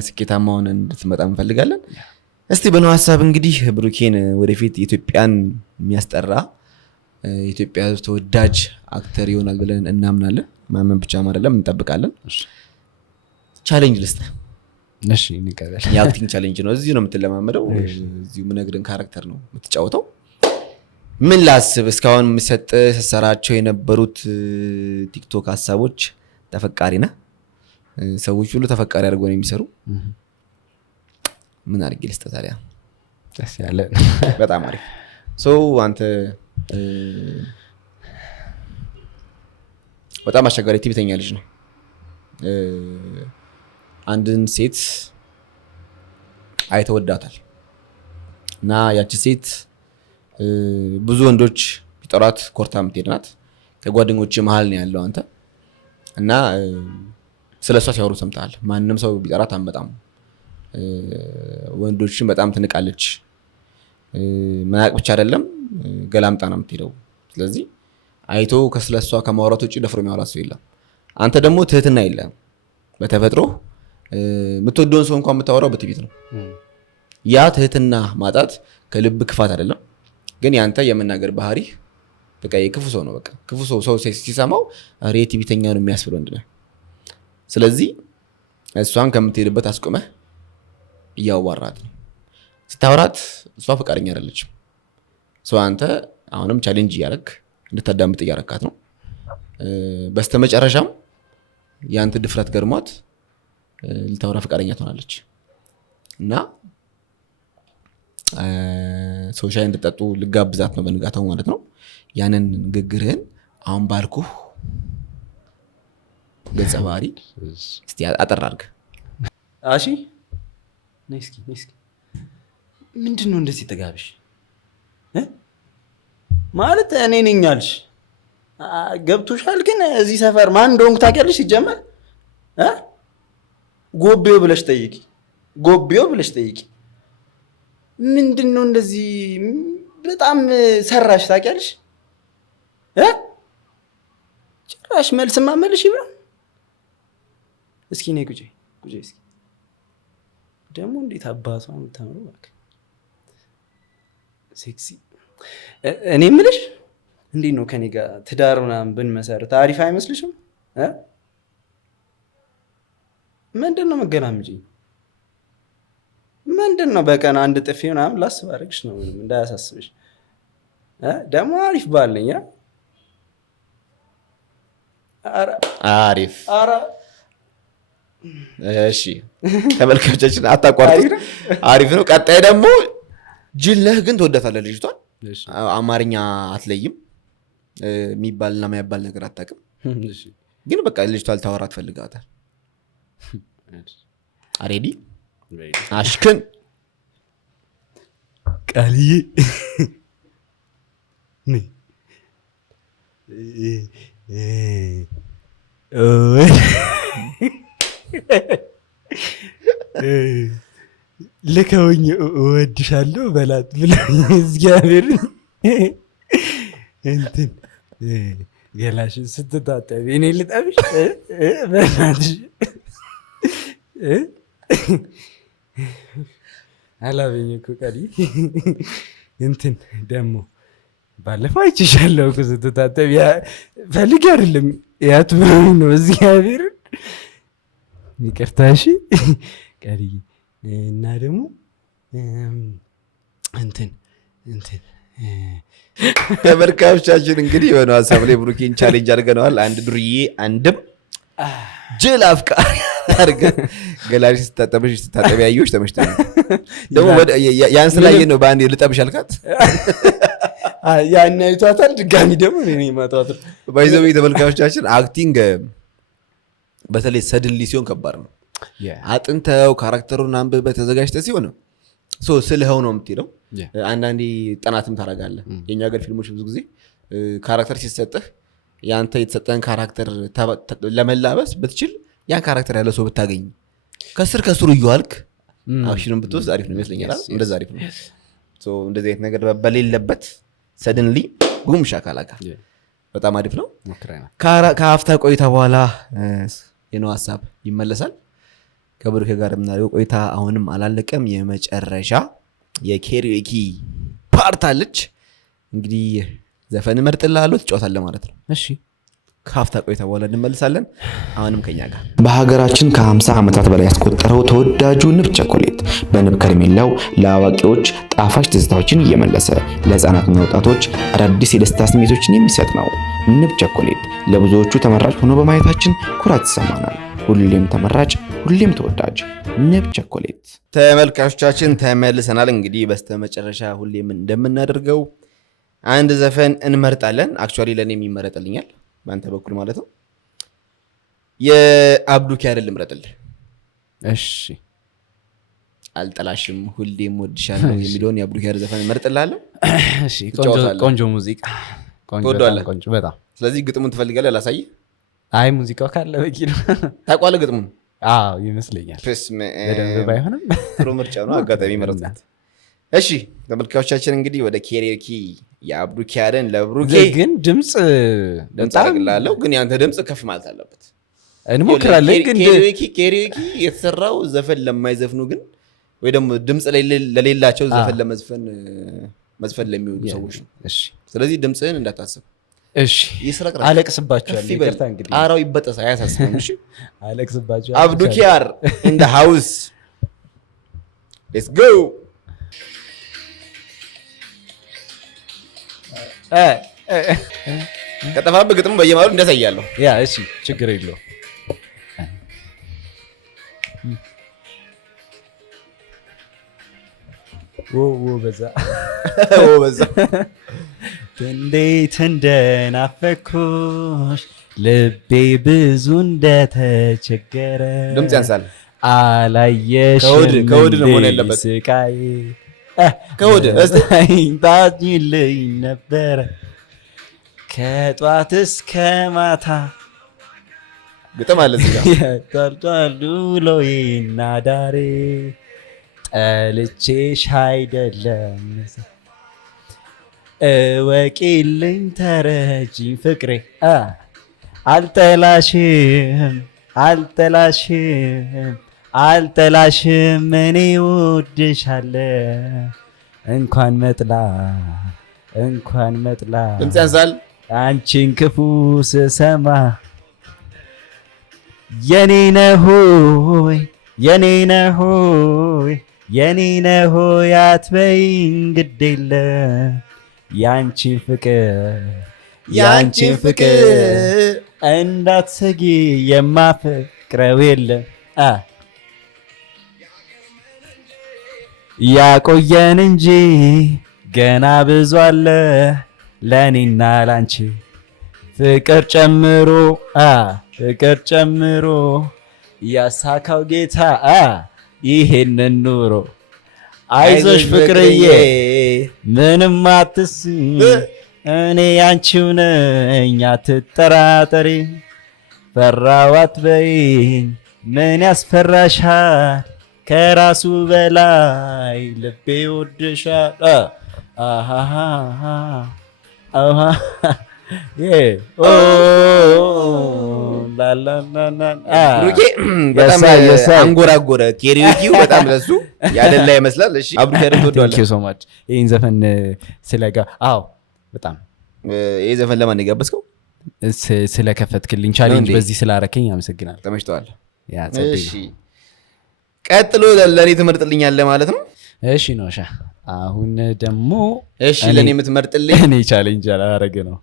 ስኬታማ ሆነን እንድትመጣ እንፈልጋለን። እስቲ በነው ሀሳብ እንግዲህ ብሩኬን ወደፊት ኢትዮጵያን የሚያስጠራ ኢትዮጵያ ተወዳጅ አክተር ይሆናል ብለን እናምናለን። ማመን ብቻ አይደለም እንጠብቃለን። ቻሌንጅ ልስጥ። እሺ እንቀበል። የአክቲንግ ቻሌንጅ ነው። እዚሁ ነው የምትለማመደው። እዚሁ ምነግርን ካራክተር ነው የምትጫወተው። ምን ላስብ እስካሁን የምሰጥ ሰራቸው የነበሩት ቲክቶክ ሀሳቦች ተፈቃሪ ነህ? ሰዎች ሁሉ ተፈቃሪ አድርገው ነው የሚሰሩ። ምን አድርጌ ልስጥ ታዲያ? ደስ ያለ በጣም አሪፍ አንተ በጣም አስቸጋሪ ትዕቢተኛ ልጅ ነው። አንድን ሴት አይተወዳታል እና ያቺ ሴት ብዙ ወንዶች ቢጠሯት ኮርታ የምትሄድ ናት። ከጓደኞች መሀል ነው ያለው አንተ እና ስለሷ ሲያወሩ ሰምተሃል። ማንም ሰው ቢጠራት አንበጣም። ወንዶችን በጣም ትንቃለች። መናቅ ብቻ አይደለም ገላምጣ ነው የምትሄደው። ስለዚህ አይቶ ከስለሷ ከማውራት ውጭ ደፍሮ የሚያወራት ሰው የለም። አንተ ደግሞ ትህትና የለም በተፈጥሮ። የምትወደውን ሰው እንኳን የምታወራው በትዕቢት ነው። ያ ትህትና ማጣት ከልብ ክፋት አይደለም፣ ግን ያንተ የመናገር ባህሪ በቃ የክፉ ሰው ነው። በቃ ክፉ ሰው ሲሰማው ሬ ትዕቢተኛ ነው የሚያስብል ወንድ ነው። ስለዚህ እሷን ከምትሄድበት አስቆመህ እያዋራት ነው። ስታወራት እሷ ፈቃደኛ አይደለችም። አንተ አሁንም ቻሌንጅ እያደረግ እንድታዳምጥ እያረካት ነው። በስተመጨረሻም ያንተ ድፍረት ገርሟት ልታወራ ፈቃደኛ ትሆናለች እና ሻይ እንድጠጡ ልጋብዛት ነው በንጋታው ማለት ነው። ያንን ንግግርህን አሁን ባልኩህ ገጸ ባህሪ እስቲ አጠር አድርገህ። እሺ ነይ እስኪ ምንድነው እንደዚህ ተጋብሽ ማለት እኔ ነኝ አልሽ ገብቶሻል። ግን እዚህ ሰፈር ማን እንደሆንኩ ታውቂያለሽ? ሲጀመር ጎቤው ብለሽ ጠይቂ። ምንድነው እንደዚህ በጣም ሰራሽ ታውቂያለሽ? ጭራሽ መልስ ማመልሽ ይብራ። እስኪ ነይ ቁጭ እስኪ ደግሞ እንዴት አባቷ የምታምረው እባክህ ሴክሲ። እኔ የምልሽ እንዴት ነው ከኔ ጋር ትዳር ምናምን ብንመሰርት አሪፍ አይመስልሽም? ምንድን ነው መገናምጪኝ? ምንድን ነው በቀን አንድ ጥፊ ምናምን ላስብ አድርግሽ ነው እንዳያሳስብሽ። ደግሞ አሪፍ ባለኝ አሪፍ። እሺ ተመልካቾቻችን አታቋርጡ። አሪፍ ነው። ቀጣይ ደግሞ ጅለህ ግን ትወዳታለህ ልጅቷን። አማርኛ አትለይም የሚባልና የማይባል ነገር አታውቅም። ግን በቃ ልጅቷ ልታወራ ትፈልጋታል። አሬዲ አሽክን ቃልዬ ልከውኝ እወድሻለሁ በላት ብለኝ እግዚአብሔርን እንትን ገላሽን ስትታጠቢ እኔ ልጠብሽ በእናትሽ አላበኝ እኮ ቀሪ እንትን ደግሞ ባለፈው አይችሻለሁ እኮ ስትታጠቢ ፈልጌ አይደለም ያቱ ነው እግዚአብሔርን ይቅርታ እሺ ቀሪ እና ደግሞ እንትን ተመልካቾቻችን እንግዲህ የሆነ ሀሳብ ላይ ብሩኬን ቻሌንጅ አድርገነዋል። አንድ ዱርዬ አንድም ጅል አፍቃሪ አድርገን ገላሽ ስታጠቢ ያየሁሽ ተመችቶኝ ደግሞ ያን ስላየን ነው በአንዴ ልጠብሽ አልካት። ያን አይቷታል ድጋሚ ደግሞ እኔ ማጣት ባይዘው ተመልካቾቻችን አክቲንግ በተለይ ሰድንሊ ሲሆን ከባድ ነው። አጥንተው ካራክተሩን አንብበህ ተዘጋጅተህ ሲሆን ስልኸው ነው የምትሄደው። አንዳንዴ ጥናትም ታደርጋለህ። የኛ ሀገር ፊልሞች ብዙ ጊዜ ካራክተር ሲሰጥህ ያንተ የተሰጠን ካራክተር ለመላበስ ብትችል ያን ካራክተር ያለ ሰው ብታገኝ ከስሩ እየዋልክ አክሽኑን ብትወስድ አሪፍ ነው ይመስለኛል። እንደዛ አሪፍ ነው። እንደዚህ አይነት ነገር በሌለበት ሰደንሊ ቡም ሻካላካ በጣም አሪፍ ነው። ከአፍታ ቆይታ በኋላ የነው ሀሳብ ይመለሳል። ከብሩኬ ጋር የምናደርገው ቆይታ አሁንም አላለቀም። የመጨረሻ የኬሪዮኪ ፓርት አለች። እንግዲህ ዘፈን እመርጥልሃለሁ ትጫወታለህ ማለት ነው። እሺ ከአፍታ ቆይታ በኋላ እንመልሳለን። አሁንም ከኛ ጋር በሀገራችን ከ50 ዓመታት በላይ ያስቆጠረው ተወዳጁ ንብ ቸኮሌት በንብ ከረሜላው ለአዋቂዎች ጣፋጭ ትዝታዎችን እየመለሰ ለህፃናትና ወጣቶች አዳዲስ የደስታ ስሜቶችን የሚሰጥ ነው። ንብ ቸኮሌት ለብዙዎቹ ተመራጭ ሆኖ በማየታችን ኩራት ይሰማናል። ሁሌም ተመራጭ፣ ሁሌም ተወዳጅ ንብ ቸኮሌት። ተመልካቾቻችን ተመልሰናል። እንግዲህ በስተመጨረሻ ሁሌም እንደምናደርገው አንድ ዘፈን እንመርጣለን። አክቹአሊ ለኔ የሚመረጥልኛል በአንተ በኩል ማለት ነው። የአብዱኪያርን ልምረጥልህ። እሺ አልጠላሽም ሁሌም ወድሻለሁ የሚለውን የአብዱኪያር ዘፈን እመርጥልሃለሁ። እሺ ቆንጆ ሙዚቃ ቆንጆ በጣም። ስለዚህ ግጥሙን ትፈልጋለህ ላሳይህ? አይ ሙዚቃው ካለ በቂ ነው። ታውቀዋለህ ግጥሙን? አዎ ይመስለኛል። በደንብ ባይሆንም ጥሩ ምርጫ ነው። አጋጣሚ መረጥኩት። እሺ ተመልካቾቻችን እንግዲህ ወደ ኬሪዮኪ የአብዱኪያርን ለብሩኬ ግን ድምጽ አደርግልሃለሁ። ግን ያንተ ድምጽ ከፍ ማለት አለበት። እንሞክራለን። ግን ኬሪዮኪ የተሰራው ዘፈን ለማይዘፍኑ ግን ወይ ደግሞ ድምጽ ለሌላቸው ዘፈን መዝፈን ለሚወዱ ሰዎች ነው። እሺ ስለዚህ ድምጽህን እንዳታስብ። እሺ አለቅስባቸዋለሁ። ይቅርታ እንግዲህ ጣራው ይበጠስ አያሳስብም። እሺ አለቅስባቸዋለሁ። አብዱኪያር in the house. Let's go. ከጠፋብህ ግጥሙ በየማሉ እንደሳያለሁ። ያ እሺ ችግር የለውም። በዛ እንዴት እንደናፈኩሽ ልቤ ብዙ እንደተቸገረ ድምፅ ያንሳል። አላየሽም ከውድ ነው መሆን ያለበት። ስቃይ ከውድ ታጅልኝ ነበረ ከጧት እስከ ማታ ግጥም አለ እዚህ ጋር ታልቷል ውሎዬና ዳሬ ጠልቼሽ አይደለም እወቂልኝ ተረጂኝ ፍቅሬ አልጠላሽም እኔ እወድሻለሁ እንኳን መጥላ ድምፅ ያንሳል። አንቺን ክፉ ስሰማ የኔ ነህ ሆይ አትበይኝ ግድ የለም ያንቺን ፍቅር እንዳትሰጊ የማፈቅረው የለም ያቆየን እንጂ ገና ብዙ አለ ለኔና ላንቺ ፍቅር ጨምሮ ያሳካው ጌታ ይሄንን ኑሮ አይዞሽ ፍቅርዬ ምንም አትስኝ እኔ ያንቺው ነኝ አትጠራጠሪ ፈራው አትበይኝ ምን ያስፈራሻል ከራሱ በላይ ልቤ ወድሻል ብሩኬ በጣም አንጎራጎረ። ኬሪዮኪው በጣም ለሱ ያደላ ይመስላል። እሺ አብዱኪያርን ትወደዋለህ? ይህን ዘፈን በጣም ይህ ዘፈን ለማን የጋበዝከው? ስለከፈትክልኝ ቻሌንጅ በዚህ ስላረከኝ አመሰግናለሁ። ተመችተዋል? እሺ ቀጥሎ ለእኔ ትመርጥልኛለህ ማለት ነው? እሺ ኖሻ አሁን ደግሞ እሺ ለኔ የምትመርጥልኝ እኔ ቻሌንጅ አላረገ ነው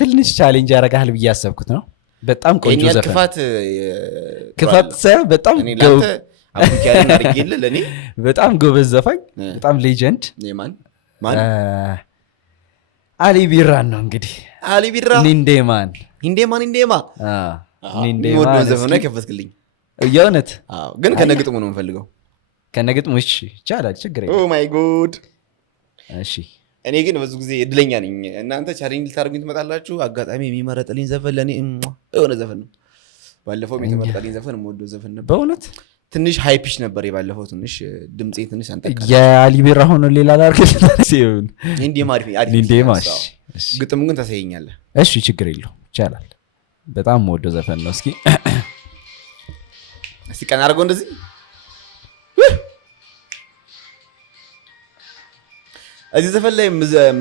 ትንሽ ቻሌንጅ ያረጋል ብዬ ያሰብኩት ነው በጣም ቆንጆ ዘፈን ክፋት ሳይሆን በጣም አፍሪካን አድርጌልህ ለኔ በጣም ጎበዝ ዘፋኝ በጣም ሌጀንድ ማን አሊ ቢራን ነው እንግዲህ አሊ ቢራ ኒንዴማን ወዶ ዘፈን ነው ከፈትክልኝ የእውነት ግን ከነግጥሙ ነው የምፈልገው ከነግጥሙ እሺ ይቻላል ችግር የለም ኦ ማይ ጎድ እሺ እኔ ግን ብዙ ጊዜ እድለኛ ነኝ እናንተ ቻሌንጅ ልታደርጉኝ ትመጣላችሁ አጋጣሚ የሚመረጥልኝ ዘፈን ለኔ የሆነ ዘፈን ነው ባለፈው የተመረጠልኝ ዘፈን የምወደው ዘፈን ነበር በእውነት ትንሽ ሃይፒሽ ነበር የባለፈው ትንሽ ድምጼ ትንሽ አንጠቃ የአሊ ቢራ ሆኖ ሌላ ላርክልኝ ሲሆን ኒንዴማሽ ግጥም ግን ታሳየኛለህ እሺ ችግር የለው ይቻላል በጣም የምወደው ዘፈን ነው እስኪ ቀን አድርገው እንደዚህ እዚህ ዘፈን ላይ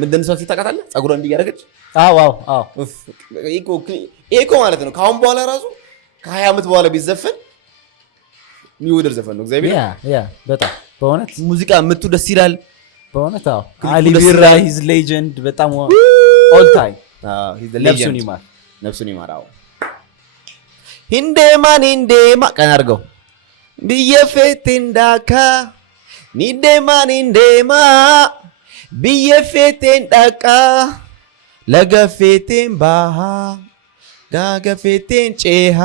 ምንድነው ታውቃታለህ ጸጉሯ እንዲያረገች አዎ ኢኮ ማለት ነው ካሁን በኋላ ራሱ ከ20 ዓመት በኋላ ቢዘፈን የሚወደድ ዘፈን ነው እግዚአብሔር ያ በጣም በእውነት ሙዚቃ ምቱ ደስ ይላል በእውነት አሊ ቢራ ሂዝ ሌጀንድ በጣም ኦል ታይም ሂዝ ዘ ሌጀንድ ነፍሱን ይማር ሂንዴማ ቀን አድርገው ብየፌቴንዳካ ኒንዴማ ብየፌቴንዳቃ ለገፌቴን ባሃ ጋገፌቴን ጬሃ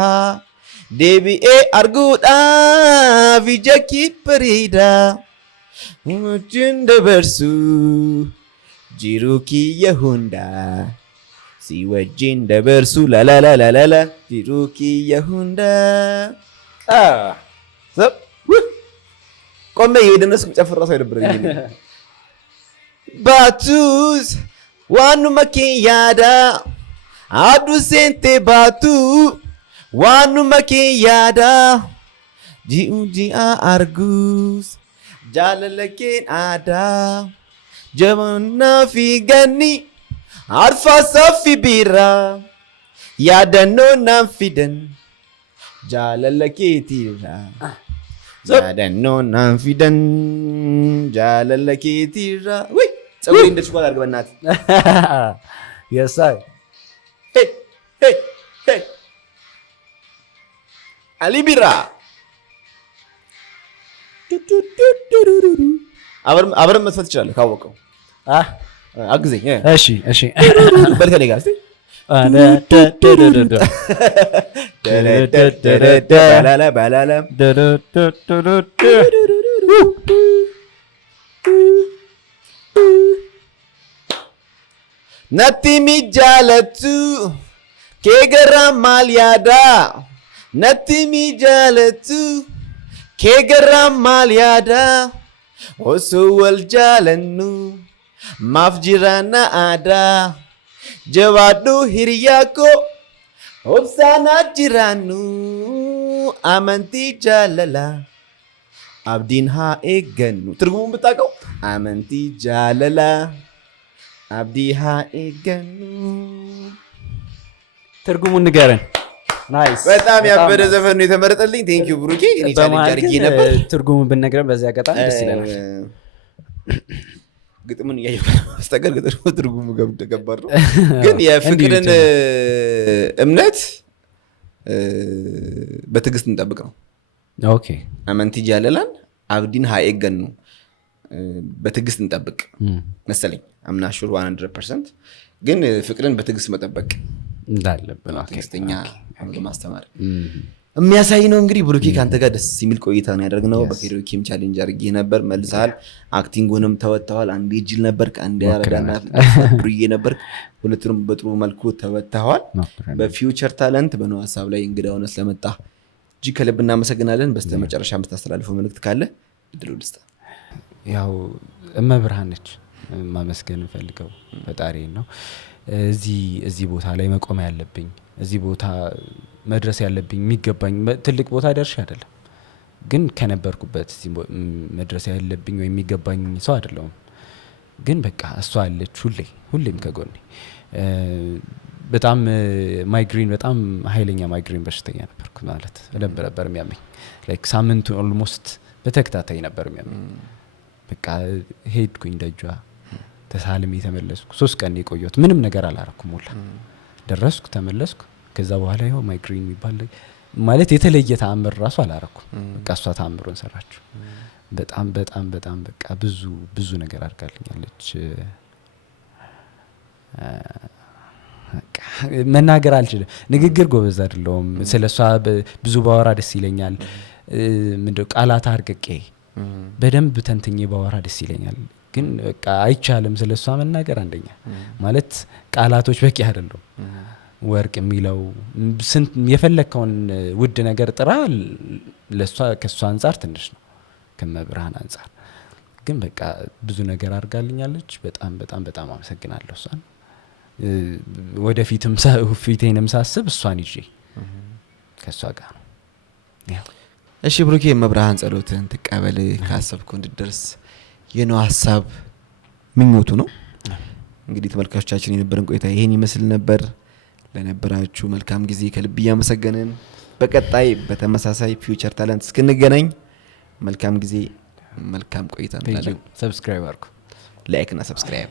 ዴቢኤ አርጉዳፍ ጀኪ ፕሪዳ ጅንደበርሱ ጂሩ ኪየ ሁንዳ ሲወጂን ደበርሱ ላላላላላ ጂሩ ኪየ ሁንዳ ቆሜ የደነስኩ ጨፍራ ሰው አይደብረኝ ባቱስ ዋኑ መኪያዳ አዱ ሴንቴ ባቱ ዋኑ መኪያዳ ጂኡጂአ አርጉስ ጃለለኬን አዳ ጀመና ፊገኒ አርፋ ሰፊ ቢራ ያደኖ ናንፊደን ጃለለኬቲራ ያደኖ ናንፊደን ጃለለኬቲራ ወይ ጸጉሪ እንደሽ ጓል አድርገህ በእናትህ የሳይ አሊ ቢራ አብረን መስፈት ትችላለህ ካወቀው አግዘኝ እሺ በልከኔ ጋር እስቲ ባላላ ነቲ ሚጃለቱ ኬገራ ማልያዳ ነቲ ሚጃለቱ ኬገራ ማልያዳ ኦሶ ወልጃለኑ ማፍጅራና አዳ ጀባዱ ሂሪያኮ ኦብሳና ጅራኑ አመንቲ ጃለላ አብዲን ሀ ኤገኑ ትርጉሙን ብታውቀው አመንቲ ጃለላ አብዲ ሀ ኤገኑ ትርጉሙን ንገረን ናይስ በጣም ያበደ ዘፈን ነው የተመረጠልኝ ቴንክ ዩ ብሩኬ እኔ ቻሌንጅ አድርጌ ነበር ትርጉሙን ብንነግረን በዚህ አጋጣሚ ደስ ይለናል ግጥሙን እያየሁ ማስተገር ትርጉሙ ከባድ ነው ግን የፍቅርን እምነት በትዕግስት እንጠብቅ ነው ኦኬ አመንቲ ጃለላን አብዲን ሀ ኤገኑ በትዕግስት እንጠብቅ መሰለኝ አምና ሹር 100% ግን ፍቅርን በትዕግስት መጠበቅ እንዳለብን ትዕግስተኛ ማስተማር የሚያሳይ ነው እንግዲህ ብሩኬ ካንተ ጋር ደስ የሚል ቆይታ ነው ያደረግነው በኬሮኪም ቻሌንጅ አድርጌ ነበር መልሰሃል አክቲንጉንም ተወጥተዋል አንዴ ጅል ነበር አንዴ ያረዳና ብሩዬ ነበር ሁለቱንም በጥሩ መልኩ ተወጥተዋል በፊውቸር ታለንት በነው ሐሳብ ላይ እንግዳውን ስለመጣ እጅግ ከልብ እናመሰግናለን በስተመጨረሻ የምታስተላልፈው መልእክት ካለ እድሉ ልስጥ ያው እመብርሃን ነች ማመስገን ፈልገው ፈጣሪ ነው እዚህ ቦታ ላይ መቆም ያለብኝ እዚህ ቦታ መድረስ ያለብኝ የሚገባኝ ትልቅ ቦታ ደርሼ አይደለም ግን ከነበርኩበት መድረስ ያለብኝ ወይ የሚገባኝ ሰው አይደለም ግን በቃ እሷ አለች ሁሌም ከጎኔ በጣም ማይግሬን በጣም ኃይለኛ ማይግሬን በሽተኛ ነበርኩ ማለት ነበር የሚያመኝ ላይክ ሳምንቱ ኦልሞስት በተከታታይ ነበር የሚያመኝ በቃ ሄድኩኝ ደጇ ተሳልሜ ተመለስኩ። 3 ቀን የቆየሁት ምንም ነገር አላረኩም። ሁላ ደረስኩ ተመለስኩ። ከዛ በኋላ ይኸው ማይግሬን የሚባል ማለት የተለየ ተአምር ራሱ አላረኩም። በቃ እሷ ተአምሩን ሰራችሁ። በጣም በጣም በጣም በቃ ብዙ ነገር አድርጋልኛለች። መናገር አልችልም። ንግግር ጎበዝ አይደለሁም። ስለሷ ብዙ ባወራ ደስ ይለኛል። ምንድነው ቃላት አርቅቄ በደንብ ተንትኜ ባወራ ደስ ይለኛል። ግን በቃ አይቻልም ስለሷ መናገር። አንደኛ ማለት ቃላቶች በቂ አይደሉም። ወርቅ የሚለው የፈለከውን ውድ ነገር ጥራ ለሷ ከሷ አንፃር ትንሽ ነው ከመብርሃን አንፃር። ግን በቃ ብዙ ነገር አድርጋልኛለች። በጣም በጣም በጣም አመሰግናለሁ እሷን። ወደፊትም ፊቴንም ሳስብ እሷን ይዤ ከሷ ጋር ነው። እሺ ብሩኬ መብርሃን ጸሎትን ትቀበል። ካሰብኩ እንድደርስ የነው ሐሳብ ምኞቱ ነው። እንግዲህ ተመልካቾቻችን የነበረን ቆይታ ይሄን ይመስል ነበር። ለነበራችሁ መልካም ጊዜ ከልብ እያመሰገንን በቀጣይ በተመሳሳይ ፊውቸር ታለንት እስክንገናኝ መልካም ጊዜ መልካም ቆይታ እንላለን። ሰብስክራይብ አድርጉ፣ ላይክ እና ሰብስክራይብ